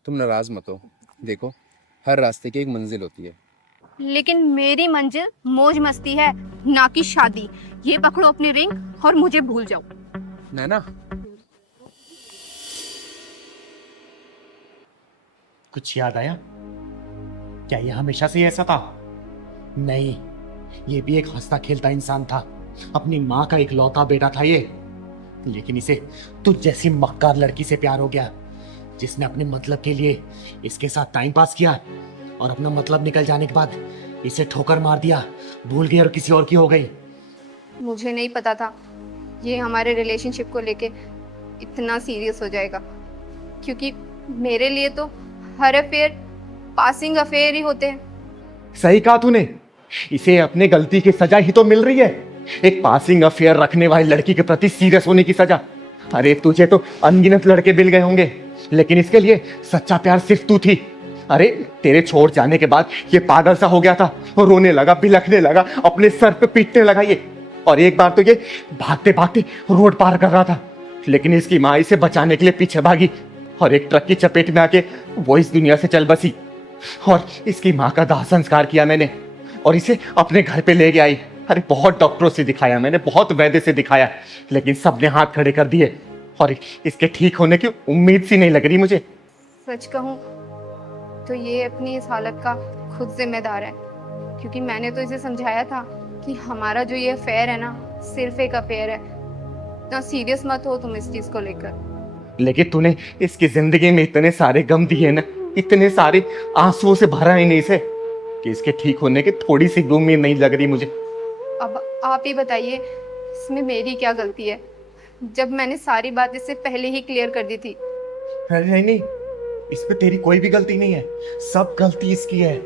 तुम नाराज़ मत हो। देखो, हर रास्ते की एक मंजिल होती है। लेकिन मेरी मंजिल मौज मस्ती है, ना कि शादी। ये पकड़ो अपनी रिंग और मुझे भूल जाओ। नैना, कुछ याद आया? क्या ये हमेशा से ऐसा था? नहीं, ये भी एक हंसता खेलता इंसान था। अपनी माँ का इकलौता बेटा था ये, लेकिन इसे तुझ जैसी मक्कार लड़की से प्यार हो गया, जिसने अपने मतलब के लिए इसके साथ टाइम पास किया और अपना मतलब निकल जाने के बाद इसे ठोकर मार दिया, भूल गई और किसी और की हो गई। मुझे नहीं पता था ये हमारे रिलेशनशिप को लेके इतना सीरियस हो जाएगा, क्योंकि मेरे लिए तो हर अफेयर पासिंग अफेयर ही होते हैं। सही कहा तूने, इसे अपने गलती की सजा ही तो मिल रही है, एक पासिंग अफेयर रखने वाली लड़की के प्रति सीरियस होने की सजा। अरे तुझे तो अनगिनत लड़के मिल गए होंगे, लेकिन इसके लिए सच्चा प्यार सिर्फ तू थी। अरे तेरे छोड़ जाने के बाद ये पागल सा हो गया था और रोने लगा, बिलखने लगा, अपने सर पे पीटने लगा ये। और एक बार तो ये भागते भागते रोड पार कर रहा था, लेकिन इसकी माँ इसे बचाने के लिए पीछे भागी और एक ट्रक की चपेट में आके वो इस दुनिया से चल बसी। और इसकी माँ का दाह संस्कार किया मैंने और इसे अपने घर पे ले गया आई। अरे बहुत डॉक्टरों से दिखाया मैंने, बहुत वैद्य से दिखाया, लेकिन सबने हाथ खड़े कर दिए और इसके ठीक होने की उम्मीद सी नहीं लग रही मुझे। सच कहूँ तो ये अपनी इस हालत का खुद जिम्मेदार है, क्योंकि मैंने तो इसे समझाया था कि हमारा जो ये अफेयर है ना सिर्फ एक अफेयर है, ना सीरियस मत हो तुम इस चीज को लेकर। लेकिन तूने इसकी जिंदगी में इतने सारे गम दिए ना, इतने सारे आंसुओं से भरा ही नहीं इसे, कि इसके ठीक होने की थोड़ी सी भी उम्मीद नहीं लग रही मुझे। अब आप ही बताइए इसमें मेरी क्या गलती है, जब मैंने सारी बात इससे पहले ही क्लियर कर दी थी। अरे नहीं, इसमें तेरी कोई भी गलती नहीं है, सब गलती इसकी है।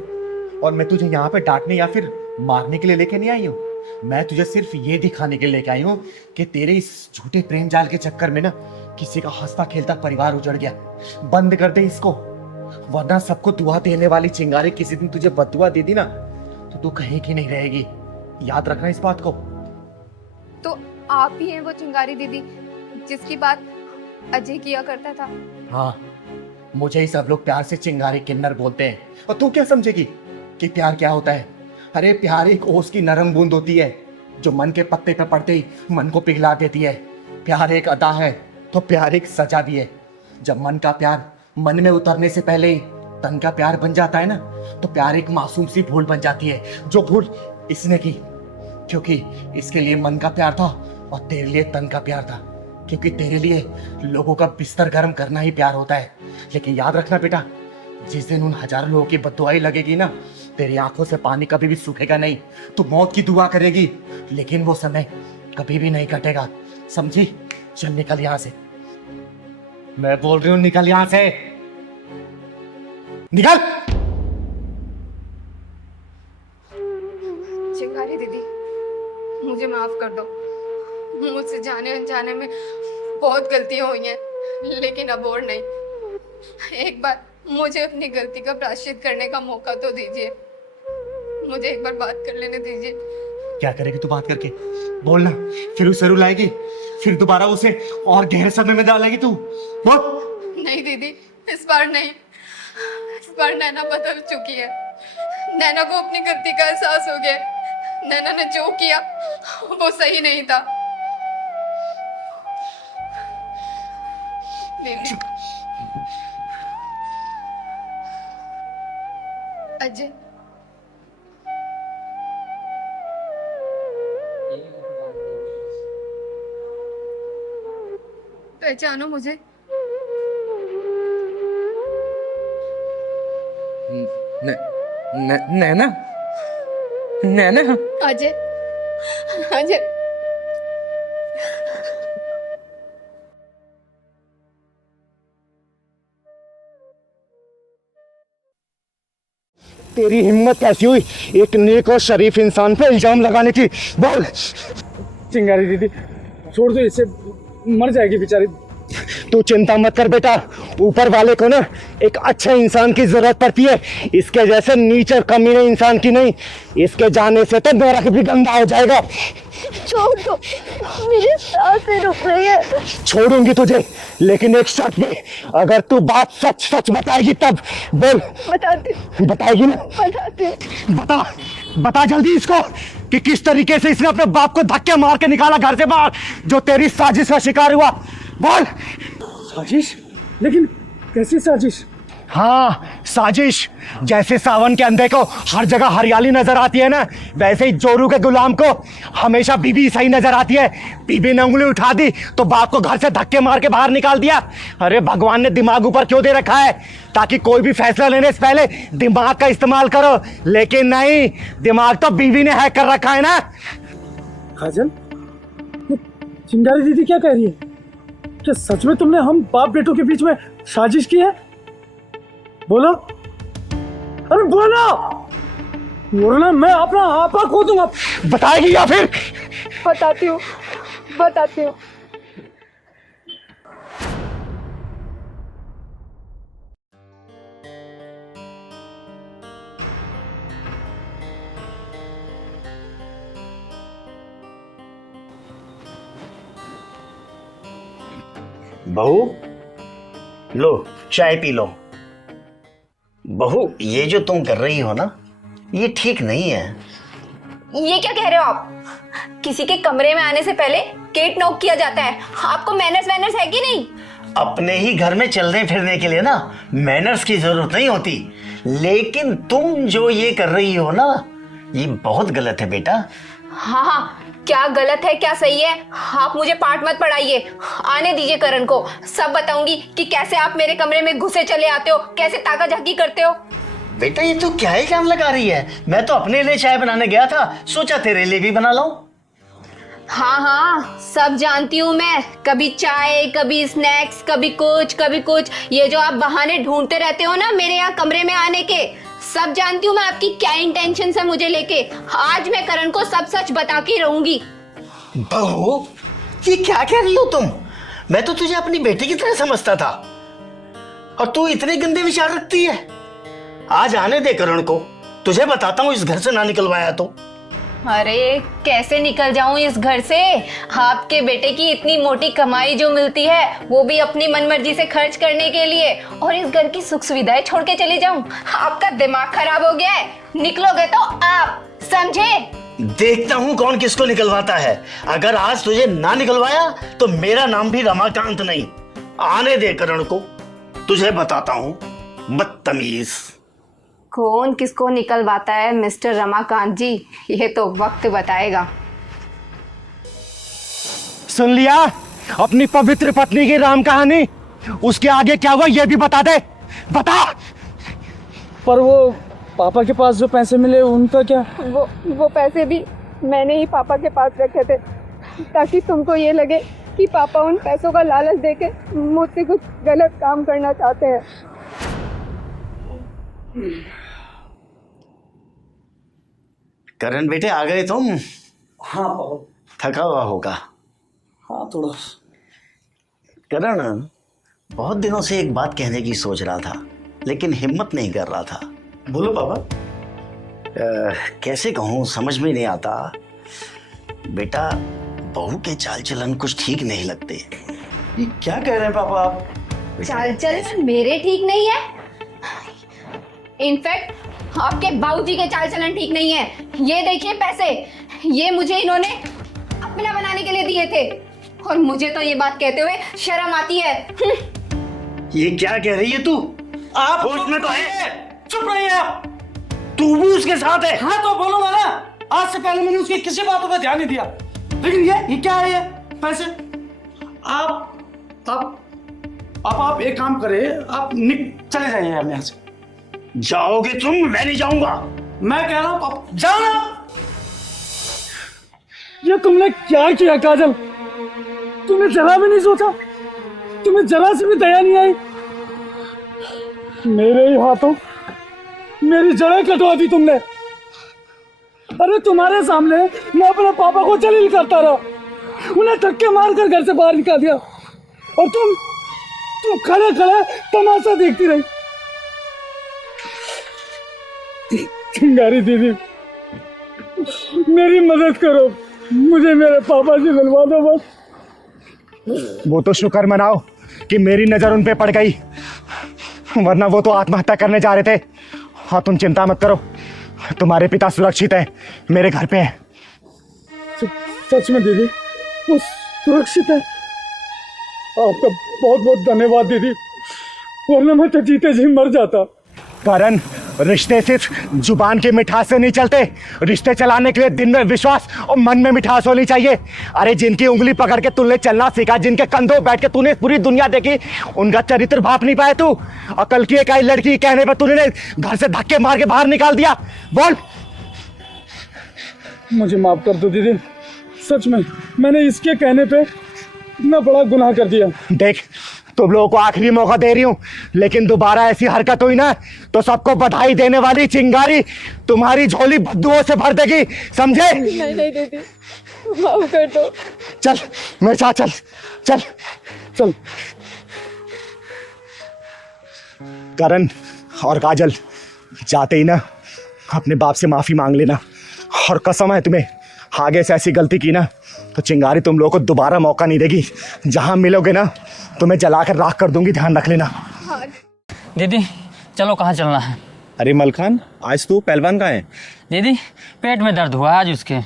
और मैं तुझे यहाँ पे डांटने या फिर मारने के लिए लेके नहीं आई हूँ, मैं तुझे सिर्फ ये दिखाने के लिए लेके आई हूँ कि तेरे इस झूठे प्रेम जाल के चक्कर में ना किसी का हंसता खेलता परिवार उजड़ गया। बंद कर दे इसको, वरना सबको दुआ देने वाली चिंगारी किसी दिन तुझे बददुआ दे दी ना तो तू कहीं की नहीं रहेगी। याद रखना इस बात को। तो आप ही हैं वो चिंगारी दीदी जिसकी बात अजय किया करता था? हाँ, मुझे ही सब लोग प्यार से चिंगारी किन्नर बोलते हैं, और तू क्या समझेगी कि प्यार क्या होता है? अरे प्यार एक ओस की नरम बूंद होती है जो मन के पत्ते पे पड़ते ही मन को पिघला देती है। प्यार एक अदा है तो प्यार एक सजा भी है। जब मन का प्यार मन में उतरने से पहले ही तन का प्यार बन जाता है ना, तो प्यार एक मासूम सी भूल बन जाती है, जो भूल इसने की, क्योंकि इसके लिए मन का प्यार था और तेरे लिए तन का प्यार था, क्योंकि तेरे लिए लोगों का बिस्तर गर्म करना ही प्यार होता है। लेकिन याद रखना बेटा, जिस दिन उन हजारों लोगों की बददुआई लगेगी ना, तेरी आंखों से पानी कभी भी सूखेगा नहीं। तू मौत की दुआ करेगी, लेकिन वो समय कभी भी नहीं कटेगा, समझी? चल निकल यहां से, मैं बोल रही हूं निकल यहां से, निकल। चिंगारी दीदी मुझे माफ कर दो, मुझसे जाने अनजाने में बहुत गलतियां हुई हैं, लेकिन अब और नहीं। एक बार मुझे अपनी गलती का प्रायश्चित करने का मौका तो दीजिए। मुझे एक बार बात कर लेने दीजिए। क्या करेगी तू बात करके? बोलना। फिर उसे रुलाएगी, फिर दोबारा उसे और गहरे सदमे में डालेगी तू। बोल। नहीं दीदी, इस बार नहीं। इस बार नैना बदल चुकी है। नैना को अपनी गलती का एहसास हो गया। नैना ने जो किया वो सही नहीं था। दीदी, अजय, पहचानो मुझे? नैना नैना अजय, अजय, तेरी हिम्मत कैसी हुई एक नेक और शरीफ इंसान पे इल्जाम लगाने की? बोल। चिंगारी दीदी छोड़ दो इसे, मर जाएगी बेचारी। तू चिंता मत कर बेटा, ऊपर वाले को ना एक अच्छे इंसान की जरूरत पड़ती है, इसके जैसे नीच और कमीने इंसान की नहीं। इसके जाने से तो नरक भी गंदा हो जाएगा। छोड़ दो, मेरी सांसें रुक रही है। छोड़ूंगी तुझे, लेकिन एक शर्त पे, अगर तू बात सच सच बताएगी तब। बोल। बताती। बताएगी ना? बताती। बता जल्दी इसको कि किस तरीके से इसने अपने बाप को धक्के मार के निकाला घर से बाहर, जो तेरी साजिश का शिकार हुआ। बोल। साजिश? लेकिन कैसी साजिश? हाँ, साजिश। जैसे सावन के अंधे को हर जगह हरियाली नजर आती है ना, वैसे ही जोरू के गुलाम को हमेशा बीबी सही नजर आती है। बीबी ने उंगली उठा दी तो बाप को घर से धक्के मार के बाहर निकाल दिया। अरे भगवान ने दिमाग ऊपर क्यों दे रखा है? ताकि कोई भी फैसला लेने से पहले दिमाग का इस्तेमाल करो, लेकिन नहीं, दिमाग तो बीवी ने हैक कर रखा है ना। काजल, ये चिंगारी दीदी क्या कह रही है? क्या सच में तुमने हम बाप बेटों के बीच में साजिश की है? बोलो, अरे बोलो, वरना मैं अपना आपा खो दूंगा। बताएगी या फिर? बताती हूँ, बताती हूँ। बहू, लो चाय पी लो। बहू, ये जो तुम कर रही हो ना, ये ठीक नहीं है। ये क्या कह रहे हो आप? किसी के कमरे में आने से पहले गेट नॉक किया जाता है। आपको मैनर्स वैनर्स है कि नहीं? अपने ही घर में चलने फिरने के लिए ना मैनर्स की जरूरत नहीं होती, लेकिन तुम जो ये कर रही हो ना, ये बहुत गलत है बेटा। हाँ हाँ, क्या गलत है क्या सही है, आप मुझे पाठ मत पढ़ाइए। आने दीजिए करण को, सब बताऊंगी कि कैसे आप मेरे कमरे में घुसे चले आते हो, कैसे ताका झाकी करते हो। बेटा, ये तो क्या इल्जाम लगा रही है? मैं तो अपने लिए चाय बनाने गया था, सोचा तेरे लिए भी बना लाऊं। हाँ हाँ, सब जानती हूँ मैं। कभी चाय, कभी स्नैक्स, कभी कुछ। ये जो आप बहाने ढूंढते रहते हो ना मेरे यहाँ कमरे में आने के, सब जानती हूँ मैं आपकी क्या इंटेंशन है मुझे लेके। आज मैं करण को सब सच बता के रहूंगी। बहू, ये क्या कह रही हो तुम? मैं तो तुझे अपनी बेटी की तरह समझता था, और तू इतने गंदे विचार रखती है। आज आने दे करण को, तुझे बताता हूँ इस घर से ना निकलवाया तो। अरे कैसे निकल जाऊं इस घर से? आपके बेटे की इतनी मोटी कमाई जो मिलती है वो भी अपनी मनमर्जी से खर्च करने के लिए, और इस घर की सुख सुविधाएं छोड़ के चली जाऊं? आपका दिमाग खराब हो गया है। निकलोगे तो आप समझे? देखता हूँ कौन किसको निकलवाता है। अगर आज तुझे ना निकलवाया तो मेरा नाम भी रमाकांत नहीं। आने दे करण को, तुझे बताता हूँ, बदतमीज। कौन किसको निकलवाता है मिस्टर रमाकांत जी, ये तो वक्त बताएगा। सुन लिया अपनी पवित्र पत्नी की राम कहानी? उसके आगे क्या हुआ ये भी बता दे, बता। पर वो पापा के पास जो पैसे मिले उनका क्या? वो पैसे भी मैंने ही पापा के पास रखे थे, ताकि तुमको ये लगे कि पापा उन पैसों का लालच देके मुझसे कुछ गलत काम करना चाहते हैं। करण बेटे, आ गए तुम? हाँ पापा। थका हुआ होगा। हाँ थोड़ा। करण, बहुत दिनों से एक बात कहने की सोच रहा था, लेकिन हिम्मत नहीं कर रहा था। बोलो पापा। कैसे कहूँ, समझ में नहीं आता। बेटा, बहू के चाल चलन कुछ ठीक नहीं लगते। ये क्या कह रहे हैं पापा आप? चाल चलन मेरे ठीक नहीं है, इनफैक्ट आपके बाबूजी के चाल चलन ठीक नहीं है। ये देखिए पैसे, ये मुझे इन्होंने अपना बनाने के लिए दिए थे, और मुझे तो ये बात कहते हुए शर्म आती है। ये क्या कह रही है तू? आप होश में तो है? चुप रहिए आप। तू भी उसके साथ है? हाँ तो बोलूंगा ना, आज से पहले मैंने उसकी किसी बातों पर ध्यान नहीं दिया, लेकिन ये क्या है? ये पैसे आप एक काम करें, आप चले जाइए यहाँ से। जाओगे तुम? मैं नहीं जाऊंगा। मैं कह रहा हूँ आप जाओ ना। ये तुमने क्या किया काजल? तुमने जरा भी नहीं सोचा? तुम्हें जरा से भी दया नहीं आई? मेरे ही हाथों मेरी जड़ें कटवा दी तुमने। अरे तुम्हारे सामने मैं अपने पापा को जलील करता रहा, उन्हें धक्के मारकर घर से बाहर निकाल दिया, और तुम खड़े खड़े तमाशा देखती रही। चिंगारी दीदी, मेरी मदद करो, मुझे मेरे पापा से मिलवा दो बस। वो तो शुक्र मनाओ कि मेरी नजर उन पे पड़ गई, वरना वो तो आत्महत्या करने जा रहे थे। हाँ, तुम चिंता मत करो, तुम्हारे पिता सुरक्षित हैं, मेरे घर पे हैं। सच में दीदी, वो सुरक्षित है? आपका बहुत बहुत धन्यवाद दीदी, वरना मैं तो जीते जी मर जाता। करण, रिश्ते सिर्फ जुबान की मिठास से नहीं चलते, रिश्ते चलाने के लिए दिन में विश्वास और मन में मिठास होनी चाहिए। अरे जिनकी उंगली पकड़ के तूने चलना सीखा, जिनके कंधों बैठ के तूने पूरी दुनिया देखी, उनका चरित्र भाप नहीं पाए तू, और कल की एक आई लड़की के कहने पर तूने घर से धक्के मार के बाहर निकाल दिया। बोल। मुझे माफ कर दो दीदी, सच में मैंने इसके कहने पे इतना बड़ा गुनाह कर दिया। देख, तुम लोगों को आखिरी मौका दे रही हूँ, लेकिन दोबारा ऐसी हरकत हुई ना तो सबको बधाई देने वाली चिंगारी तुम्हारी झोली बद्दुओं से भर देगी, समझे? नहीं दीदी, माफ कर दो। चल मेरे साथ, चल चल चल। करण और काजल, जाते ही ना अपने बाप से माफी मांग लेना, और कसम है तुम्हें, आगे से ऐसी गलती की ना तो चिंगारी तुम लोगों को दोबारा मौका नहीं देगी। जहां मिलोगे ना तुम्हें जलाकर राख कर दूंगी, ध्यान रख लेना। दीदी चलो, कहाँ चलना है? अरे मलखान, आज तू पहलवान कहाँ है? दीदी पेट में दर्द हुआ आज उसके,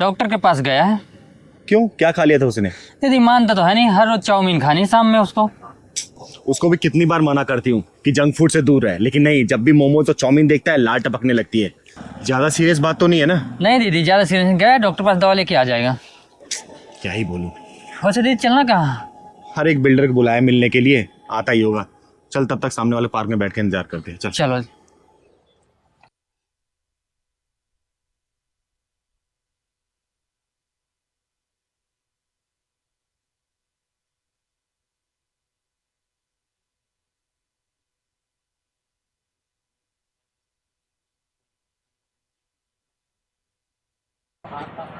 डॉक्टर के पास गया है। क्यों, क्या खा लिया था उसने? दीदी मानता तो है नहीं, हर रोज चाउमीन खानी शाम में उसको। उसको भी कितनी बार मना करती हूँ कि जंक फूड से दूर रहे, लेकिन नहीं, जब भी मोमोज और चाउमीन देखता है लाल टपकने लगती है। ज्यादा सीरियस बात तो नहीं है ना? नहीं दीदी, ज्यादा सीरियस गया, डॉक्टर पास दवा लेके आ जाएगा। क्या ही बोलूं। वैसे दीदी चलना कहाँ? हर एक बिल्डर को बुलाया मिलने के लिए, आता ही होगा। चल, तब तक सामने वाले पार्क में बैठ के इंतजार करते हैं। चल चलो।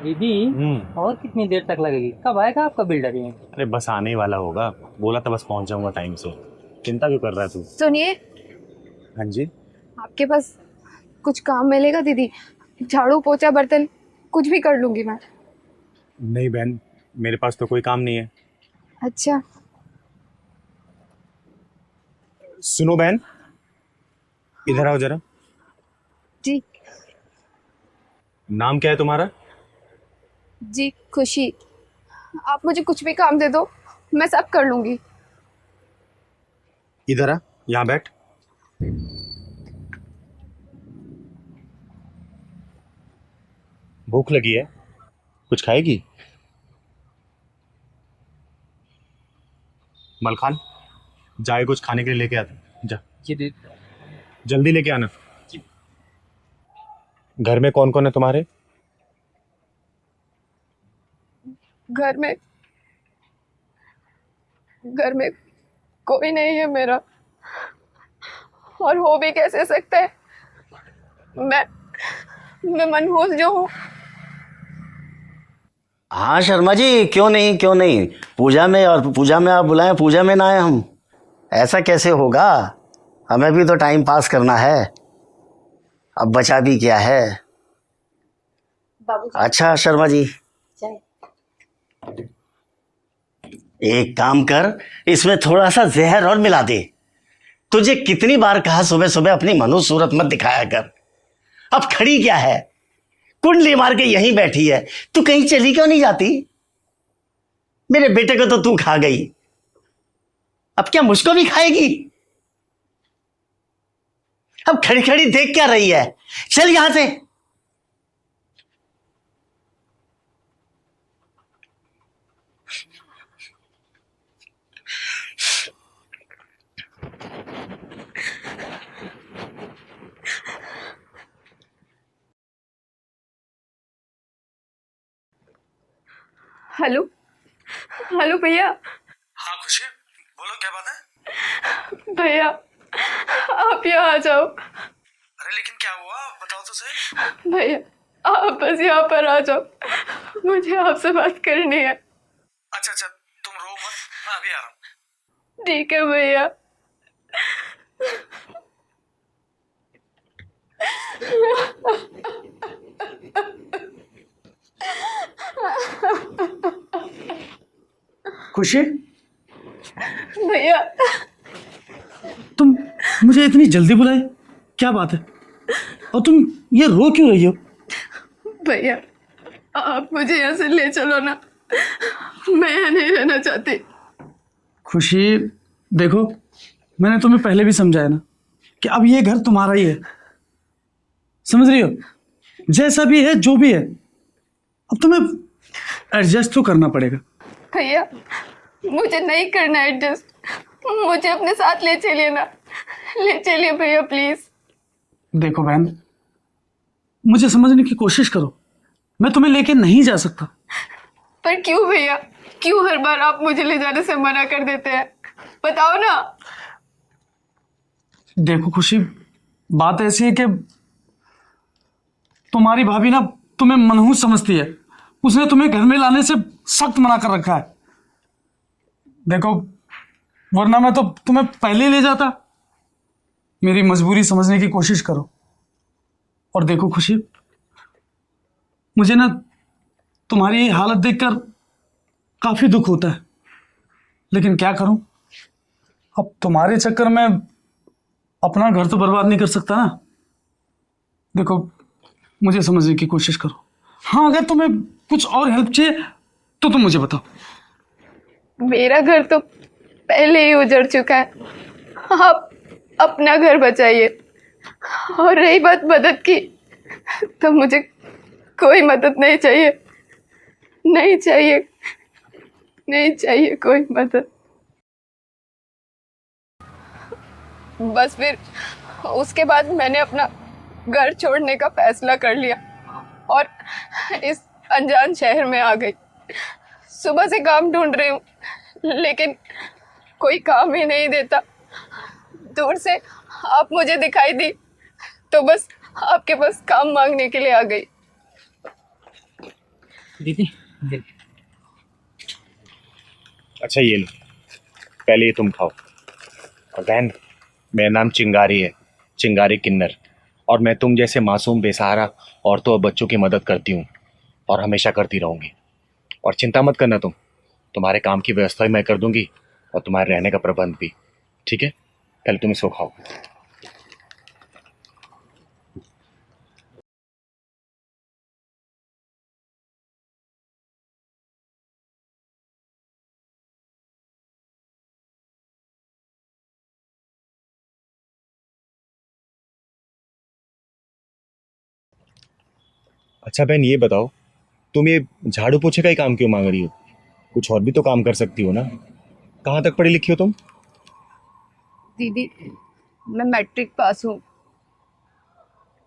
दीदी और कितनी देर तक लगेगी? कब आएगा आपका बिल्डर ये? अरे बस आने ही वाला होगा, बोला था बस पहुंच जाऊंगा टाइम से। चिंता क्यों कर रहा है तू? सुनिए, हाँ जी। आपके पास कुछ काम मिलेगा दीदी? झाड़ू पोछा बर्तन कुछ भी कर लूंगी मैं। नहीं बहन, मेरे पास तो कोई काम नहीं है। अच्छा। सुनो बहन, इधर आओ जरा। जी। नाम क्या है तुम्हारा? जी खुशी। आप मुझे कुछ भी काम दे दो, मैं सब कर लूंगी। इधर आ, यहाँ बैठ। भूख लगी है, कुछ खाएगी? मलखान, जाए कुछ खाने के लिए लेके आता जा। जी जल्दी लेके आना। घर में कौन कौन है तुम्हारे? घर में कोई नहीं है मेरा, और हो भी कैसे सकता है? मैं मनहूस जो हूँ। हाँ शर्मा जी, क्यों नहीं, पूजा में, और पूजा में आप बुलाएं, पूजा में ना आए हम। ऐसा कैसे होगा? हमें भी तो टाइम पास करना है, अब बचा भी क्या है। अच्छा शर्मा जी, एक काम कर, इसमें थोड़ा सा जहर और मिला दे। तुझे कितनी बार कहा सुबह सुबह अपनी मनु सूरत मत दिखाया कर। अब खड़ी क्या है, कुंडली मार के यहीं बैठी है, तू कहीं चली क्यों नहीं जाती? मेरे बेटे को तो तू खा गई, अब क्या मुझको भी खाएगी? अब खड़ी खड़ी देख क्या रही है, चल यहां से। हेलो हेलो भैया। हाँ खुशी, बोलो क्या बात है? भैया आप यहाँ आ जाओ। अरे लेकिन क्या हुआ, बताओ तो सही। भैया आप बस यहाँ पर आ जाओ, मुझे आपसे बात करनी है। अच्छा अच्छा, तुम रो मत, मैं अभी आ रहा हूँ। ठीक है भैया। खुशी, भैया तुम मुझे इतनी जल्दी बुलाए, क्या बात है? और तुम ये रो क्यों रही हो? भैया आप मुझे यहाँ से ले चलो ना, मैं यहाँ नहीं रहना चाहती। खुशी देखो, मैंने तुम्हें पहले भी समझाया ना कि अब ये घर तुम्हारा ही है, समझ रही हो? जैसा भी है जो भी है, अब तुम्हें एडजस्ट तो करना पड़ेगा। भैया मुझे नहीं करना एडजस्ट, मुझे अपने साथ ले चलिए ना, ले चलिए भैया प्लीज। देखो बहन, मुझे समझने की कोशिश करो, मैं तुम्हें लेके नहीं जा सकता। पर क्यों भैया, क्यों हर बार आप मुझे ले जाने से मना कर देते हैं, बताओ ना। देखो खुशी, बात ऐसी है कि तुम्हारी भाभी ना तुम्हें मनहूस समझती है, उसने तुम्हें घर में लाने से सख्त मना कर रखा है। देखो वरना मैं तो तुम्हें पहले ही ले जाता। मेरी मजबूरी समझने की कोशिश करो। और देखो खुशी, मुझे ना तुम्हारी ये हालत देखकर काफी दुख होता है, लेकिन क्या करूं, अब तुम्हारे चक्कर में अपना घर तो बर्बाद नहीं कर सकता ना। देखो मुझे समझने की कोशिश करो। हाँ अगर तुम्हें कुछ और हेल्प चाहिए तो तुम मुझे बताओ। मेरा घर तो पहले ही उजड़ चुका है, आप अपना घर बचाइए। और रही बात मदद की, तो मुझे कोई मदद नहीं चाहिए, नहीं चाहिए, नहीं चाहिए कोई मदद। बस फिर उसके बाद मैंने अपना घर छोड़ने का फैसला कर लिया और इस अनजान शहर में आ गई। सुबह से काम ढूंढ रही हूँ, लेकिन कोई काम ही नहीं देता। दूर से आप मुझे दिखाई दी तो बस आपके पास काम मांगने के लिए आ गई। दीदी अच्छा ये लो, पहले ये तुम खाओ। और बहन, मेरा नाम चिंगारी है, चिंगारी किन्नर, और मैं तुम जैसे मासूम बेसहारा औरतों और बच्चों की मदद करती हूँ और हमेशा करती रहूँगी। और चिंता मत करना, तुम्हारे काम की व्यवस्था भी मैं कर दूंगी और तुम्हारे रहने का प्रबंध भी, ठीक है? पहले तुम इसको खाओ। अच्छा बहन ये बताओ, तुम ये झाड़ू पोछे का ही काम क्यों मांग रही हो? कुछ और भी तो काम कर सकती हो ना। कहाँ तक पढ़ी लिखी हो तुम? दीदी मैं मैट्रिक पास हूँ।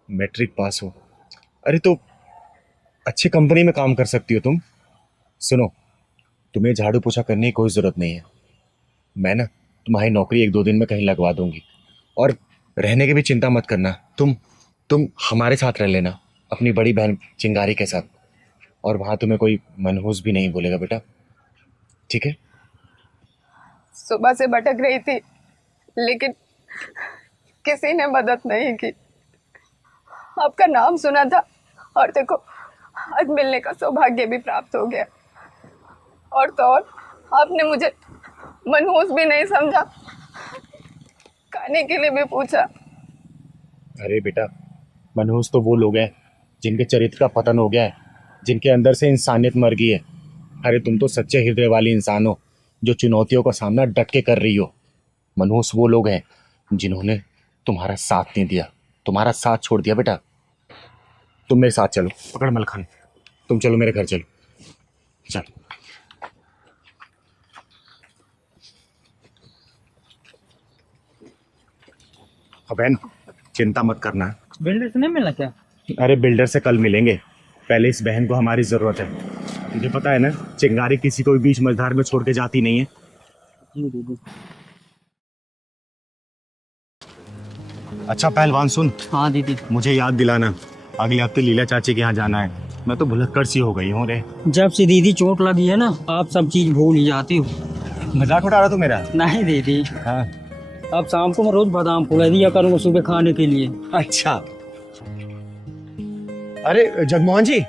मैट्रिक पास हो? अरे तो अच्छी कंपनी में काम कर सकती हो तुम। सुनो, तुम्हें झाड़ू पोछा करने की कोई ज़रूरत नहीं है। मैं ना तुम्हारी नौकरी 1-2 दिन में कहीं लगवा दूंगी। और रहने की भी चिंता मत करना, तुम हमारे साथ रह लेना, अपनी बड़ी बहन चिंगारी के साथ। और वहाँ तुम्हें कोई मनहूस भी नहीं बोलेगा बेटा, ठीक है? सुबह से भटक रही थी, लेकिन किसी ने मदद नहीं की। आपका नाम सुना था और देखो आज मिलने का सौभाग्य भी प्राप्त हो गया। और तो और आपने मुझे मनहूस भी नहीं समझा, खाने के लिए भी पूछा। अरे बेटा, मनहूस तो वो लोग हैं जिनके चरित्र का पतन हो गया है, जिनके अंदर से इंसानियत मर गई है। अरे तुम तो सच्चे हृदय वाली इंसान हो जो चुनौतियों का सामना डट के कर रही हो। मनहूस वो लोग हैं जिन्होंने तुम्हारा साथ नहीं दिया, तुम्हारा साथ छोड़ दिया। बेटा तुम मेरे साथ चलो, पकड़ मलखान, तुम चलो मेरे घर चलो, चल। बहन चिंता मत करना। बिल्डर से नहीं मिलना क्या? अरे बिल्डर से कल मिलेंगे, पहले इस बहन को हमारी जरूरत है। तुझे पता है ना, चिंगारी किसी को भी बीच मझधार में छोड़ के जाती नहीं है। अच्छा पहलवान सुन। हाँ दीदी। मुझे याद दिलाना, अगले हफ्ते लीला चाची के यहाँ जाना है। मैं तो भुलक्कड़ सी हो गई हूँ रे। जब से दीदी चोट लगी है ना, आप सब चीज भूल ही जाती हो। मजाक उड़ा रहा तू मेरा? नहीं दीदी, हाँ। अब शाम को मैं रोज बादाम फूला दिया करूँगा सुबह खाने के लिए। अच्छा। अरे जगमोहन जी।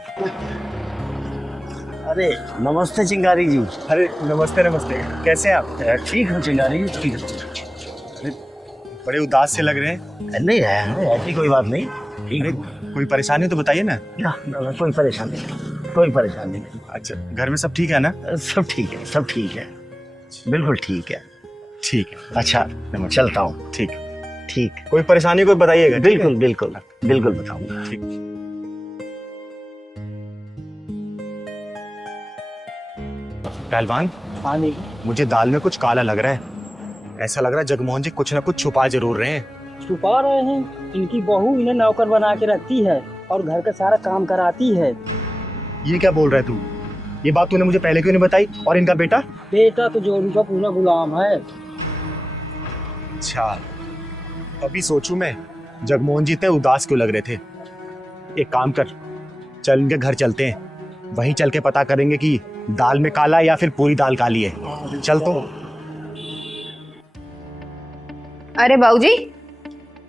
अरे नमस्ते चिंगारी जी। अरे नमस्ते नमस्ते, कैसे हैं आप? ठीक हूँ चिंगारी जी, ठीक है। बड़े उदास से लग रहे हैं। नहीं ऐसी कोई बात नहीं, ठीक है। कोई परेशानी तो बताइए ना। कोई परेशानी नहीं, कोई परेशानी नहीं। अच्छा, घर में सब ठीक है ना? सब ठीक है, सब ठीक है, बिल्कुल ठीक है। ठीक है, अच्छा चलता हूँ। ठीक ठीक। कोई परेशानी कोई बताइएगा। बिल्कुल बिल्कुल बिल्कुल बताऊंगा। ठीक। पहलवान, हाँ दीदी। मुझे दाल में कुछ काला लग रहा है। ऐसा लग रहा है जगमोहन जी कुछ ना कुछ छुपा जरूर रहे हैं। छुपा रहे हैं? इनकी बहू इन्हें नौकर बना के रखती है और घर का सारा काम कराती है। ये क्या बोल रहा है तू? ये बात तूने मुझे पहले क्यों नहीं बताई? और इनका बेटा? बेटा तो जोरू का पूरा गुलाम है। अच्छा, अभी सोचूं मैं जगमोहन जी इतने उदास क्यों लग रहे थे। एक काम कर, चल इनके घर चलते हैं, वहीं चल के पता करेंगे कि दाल में काला या फिर पूरी दाल काली है। चल तो। अरे बाबूजी,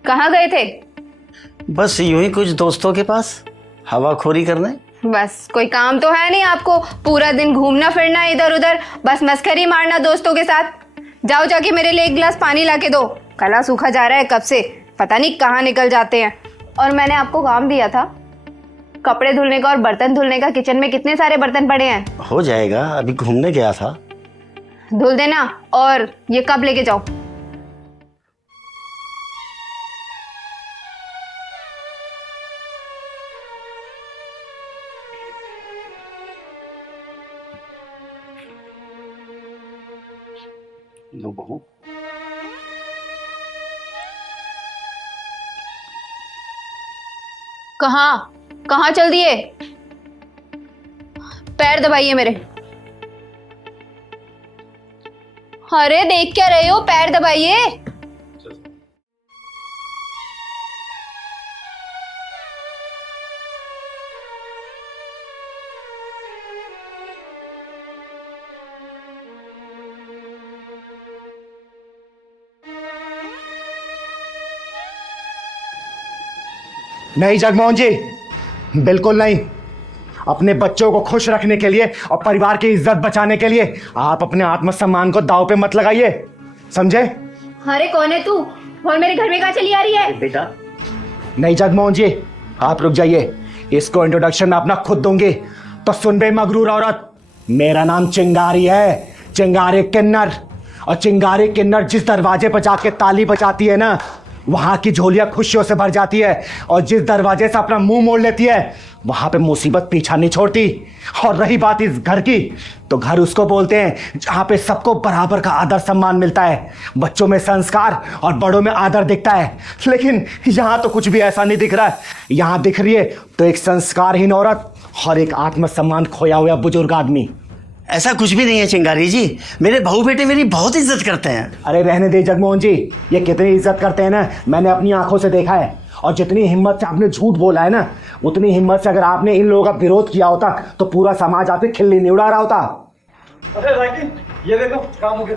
कहाँ गए थे? बस यूं ही कुछ दोस्तों के पास हवाखोरी करने। बस कोई काम तो है नहीं आपको? पूरा दिन घूमना फिरना इधर उधर, बस मस्करी मारना दोस्तों के साथ। जाओ जाके मेरे लिए एक गिलास पानी ला के दो, गला सूखा जा रहा है कब से, पता नहीं कहाँ निकल जाते हैं। और मैंने आपको काम दिया था कपड़े धुलने का और बर्तन धुलने का। किचन में कितने सारे बर्तन पड़े हैं। हो जाएगा, अभी घूमने गया था। धुल देना। और ये कब लेके जाओ? लो बहू। कहाँ कहाँ चल दिए? पैर दबाइए मेरे। अरे देख क्या रहे हो, पैर दबाइए। नहीं जगमोहन जी, बिल्कुल नहीं। अपने बच्चों को खुश रखने के लिए और परिवार की इज्जत बचाने के लिए आप अपने आत्मसम्मान को दांव पे मत लगाइए, समझे? अरे कौन है तू और मेरे घर में कहाँ चली आ रही है? बेटा नहीं जगमोहन जी, आप रुक जाइए, इसको इंट्रोडक्शन मैं अपना खुद दूंगी। तो सुन बे मगरूर औरत, मेरा नाम चिंगारी है, चिंगारी किन्नर। और चिंगारी किन्नर जिस दरवाजे पर जाके ताली बजाती है ना, वहां की झोलियां खुशियों से भर जाती है। और जिस दरवाजे से अपना मुंह मोड़ लेती है, वहां पे मुसीबत पीछा नहीं छोड़ती। और रही बात इस घर की, तो घर उसको बोलते हैं जहां पे सबको बराबर का आदर सम्मान मिलता है, बच्चों में संस्कार और बड़ों में आदर दिखता है। लेकिन यहां तो कुछ भी ऐसा नहीं दिख रहा है। यहां दिख रही है तो एक संस्कारहीन औरत और एक आत्मसम्मान खोया हुआ बुजुर्ग आदमी। ऐसा कुछ भी नहीं है चिंगारी जी, मेरे बहू बेटे मेरी बहुत इज्जत करते हैं। अरे रहने दे जगमोहन जी, ये कितनी इज्जत करते हैं ना, मैंने अपनी आंखों से देखा है। और जितनी हिम्मत से आपने झूठ बोला है ना, उतनी हिम्मत से अगर आपने इन लोगों का विरोध किया होता तो पूरा समाज आपसे खिल्ली नहीं उड़ा रहा होता। अरे राकी, ये देखो काम हो गया।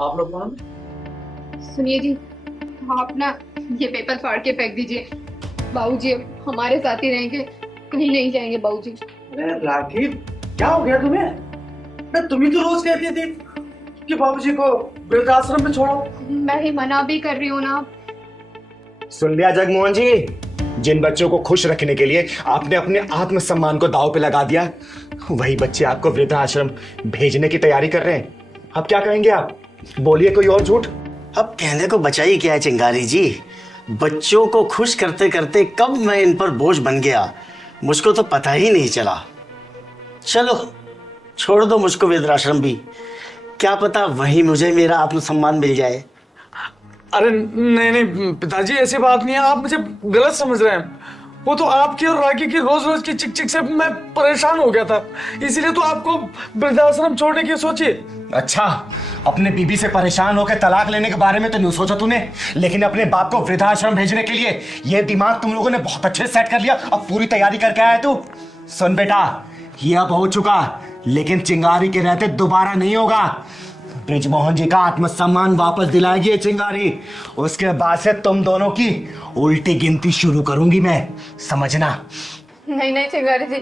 आप लोग कौन? सुनिए जी, आप ना ये पेपर फाड़ के फेंक दीजिए। बाबूजी अब हमारे साथ ही रहेंगे, कहीं नहीं जाएंगे बाबूजी। अरे राखी, क्या हो गया तुम्हें? मैं तुम ही तो रोज कहती थी कि बाबूजी को वृद्धाश्रम में छोड़ो। मैं ही मना भी कर रही हूँ ना। सुन लिया जगमोहन जी, जिन बच्चों को खुश रखने के लिए आपने अपने आत्मसम्मान को दांव पे लगा दिया, वही बच्चे आपको वृद्धाश्रम भेजने की तैयारी कर रहे हैं। अब क्या कहेंगे आप? बोलिए कोई और झूठ। अब कहने को बचा ही क्या है चिंगारी जी? बच्चों को खुश करते करते कब मैं इन पर बोझ बन गया, मुझको तो पता ही नहीं चला। चलो छोड़ दो मुझको वृद्धाश्रम भी, क्या पता वहीं मुझे मेरा आत्मसम्मान मिल जाए। अरे नहीं नहीं पिताजी, ऐसी बात नहीं है, आप मुझे गलत समझ रहे हैं। वो तो आपकी और राखी की रोज रोज की चिक चिक से मैं परेशान हो गया था, इसीलिए तो आपको वृद्धाश्रम छोड़ने की सोची। अच्छा, अपने बीबी से परेशान होकर तलाक लेने के बारे में तो नहीं सोचा तूने, लेकिन अपने बाप को वृद्धाश्रम भेजने के लिए ये दिमाग तुम लोगों ने बहुत अच्छे से सेट कर लिया। अब पूरी तैयारी करके आया तू। सुन बेटा, ये अब हो चुका, लेकिन चिंगारी के रहते दोबारा नहीं होगा। ब्रिजमोहन जी का आत्मसम्मान वापस दिलाएगी ये चिंगारी। उसके बाद से तुम दोनों की उल्टी गिनती शुरू करूंगी मैं, समझना। नहीं नहीं चिंगारी जी,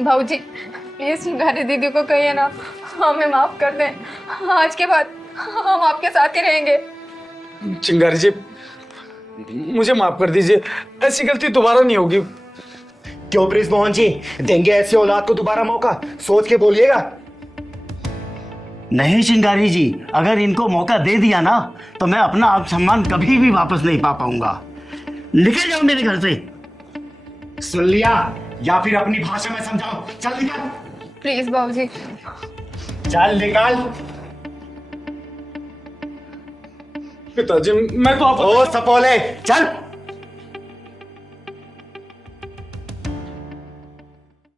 बाबूजी प्लीज चिंगारी दीदी को कहिए ना, हमें माफ कर दें। आज के बाद हम आपके साथ ही रहेंगे। चिंगारी जी, मुझे माफ कर दीजिए, ऐसी गलती दोबारा नहीं होगी। क्यों ब्रिजमोहन जी, देंगे ऐसी औलाद को दोबारा मौका? सोच के बोलिएगा। नहीं चिंगारी जी, अगर इनको मौका दे दिया ना तो मैं अपना आत्मसम्मान कभी भी वापस नहीं पा पाऊंगा। निकल जाओ मेरे घर से। सुन लिया, या फिर अपनी भाषा में समझाओ। चल निकल। प्लीज बाबूजी। चल निकल। पिताजी मैं तो ओ सपोले, चल।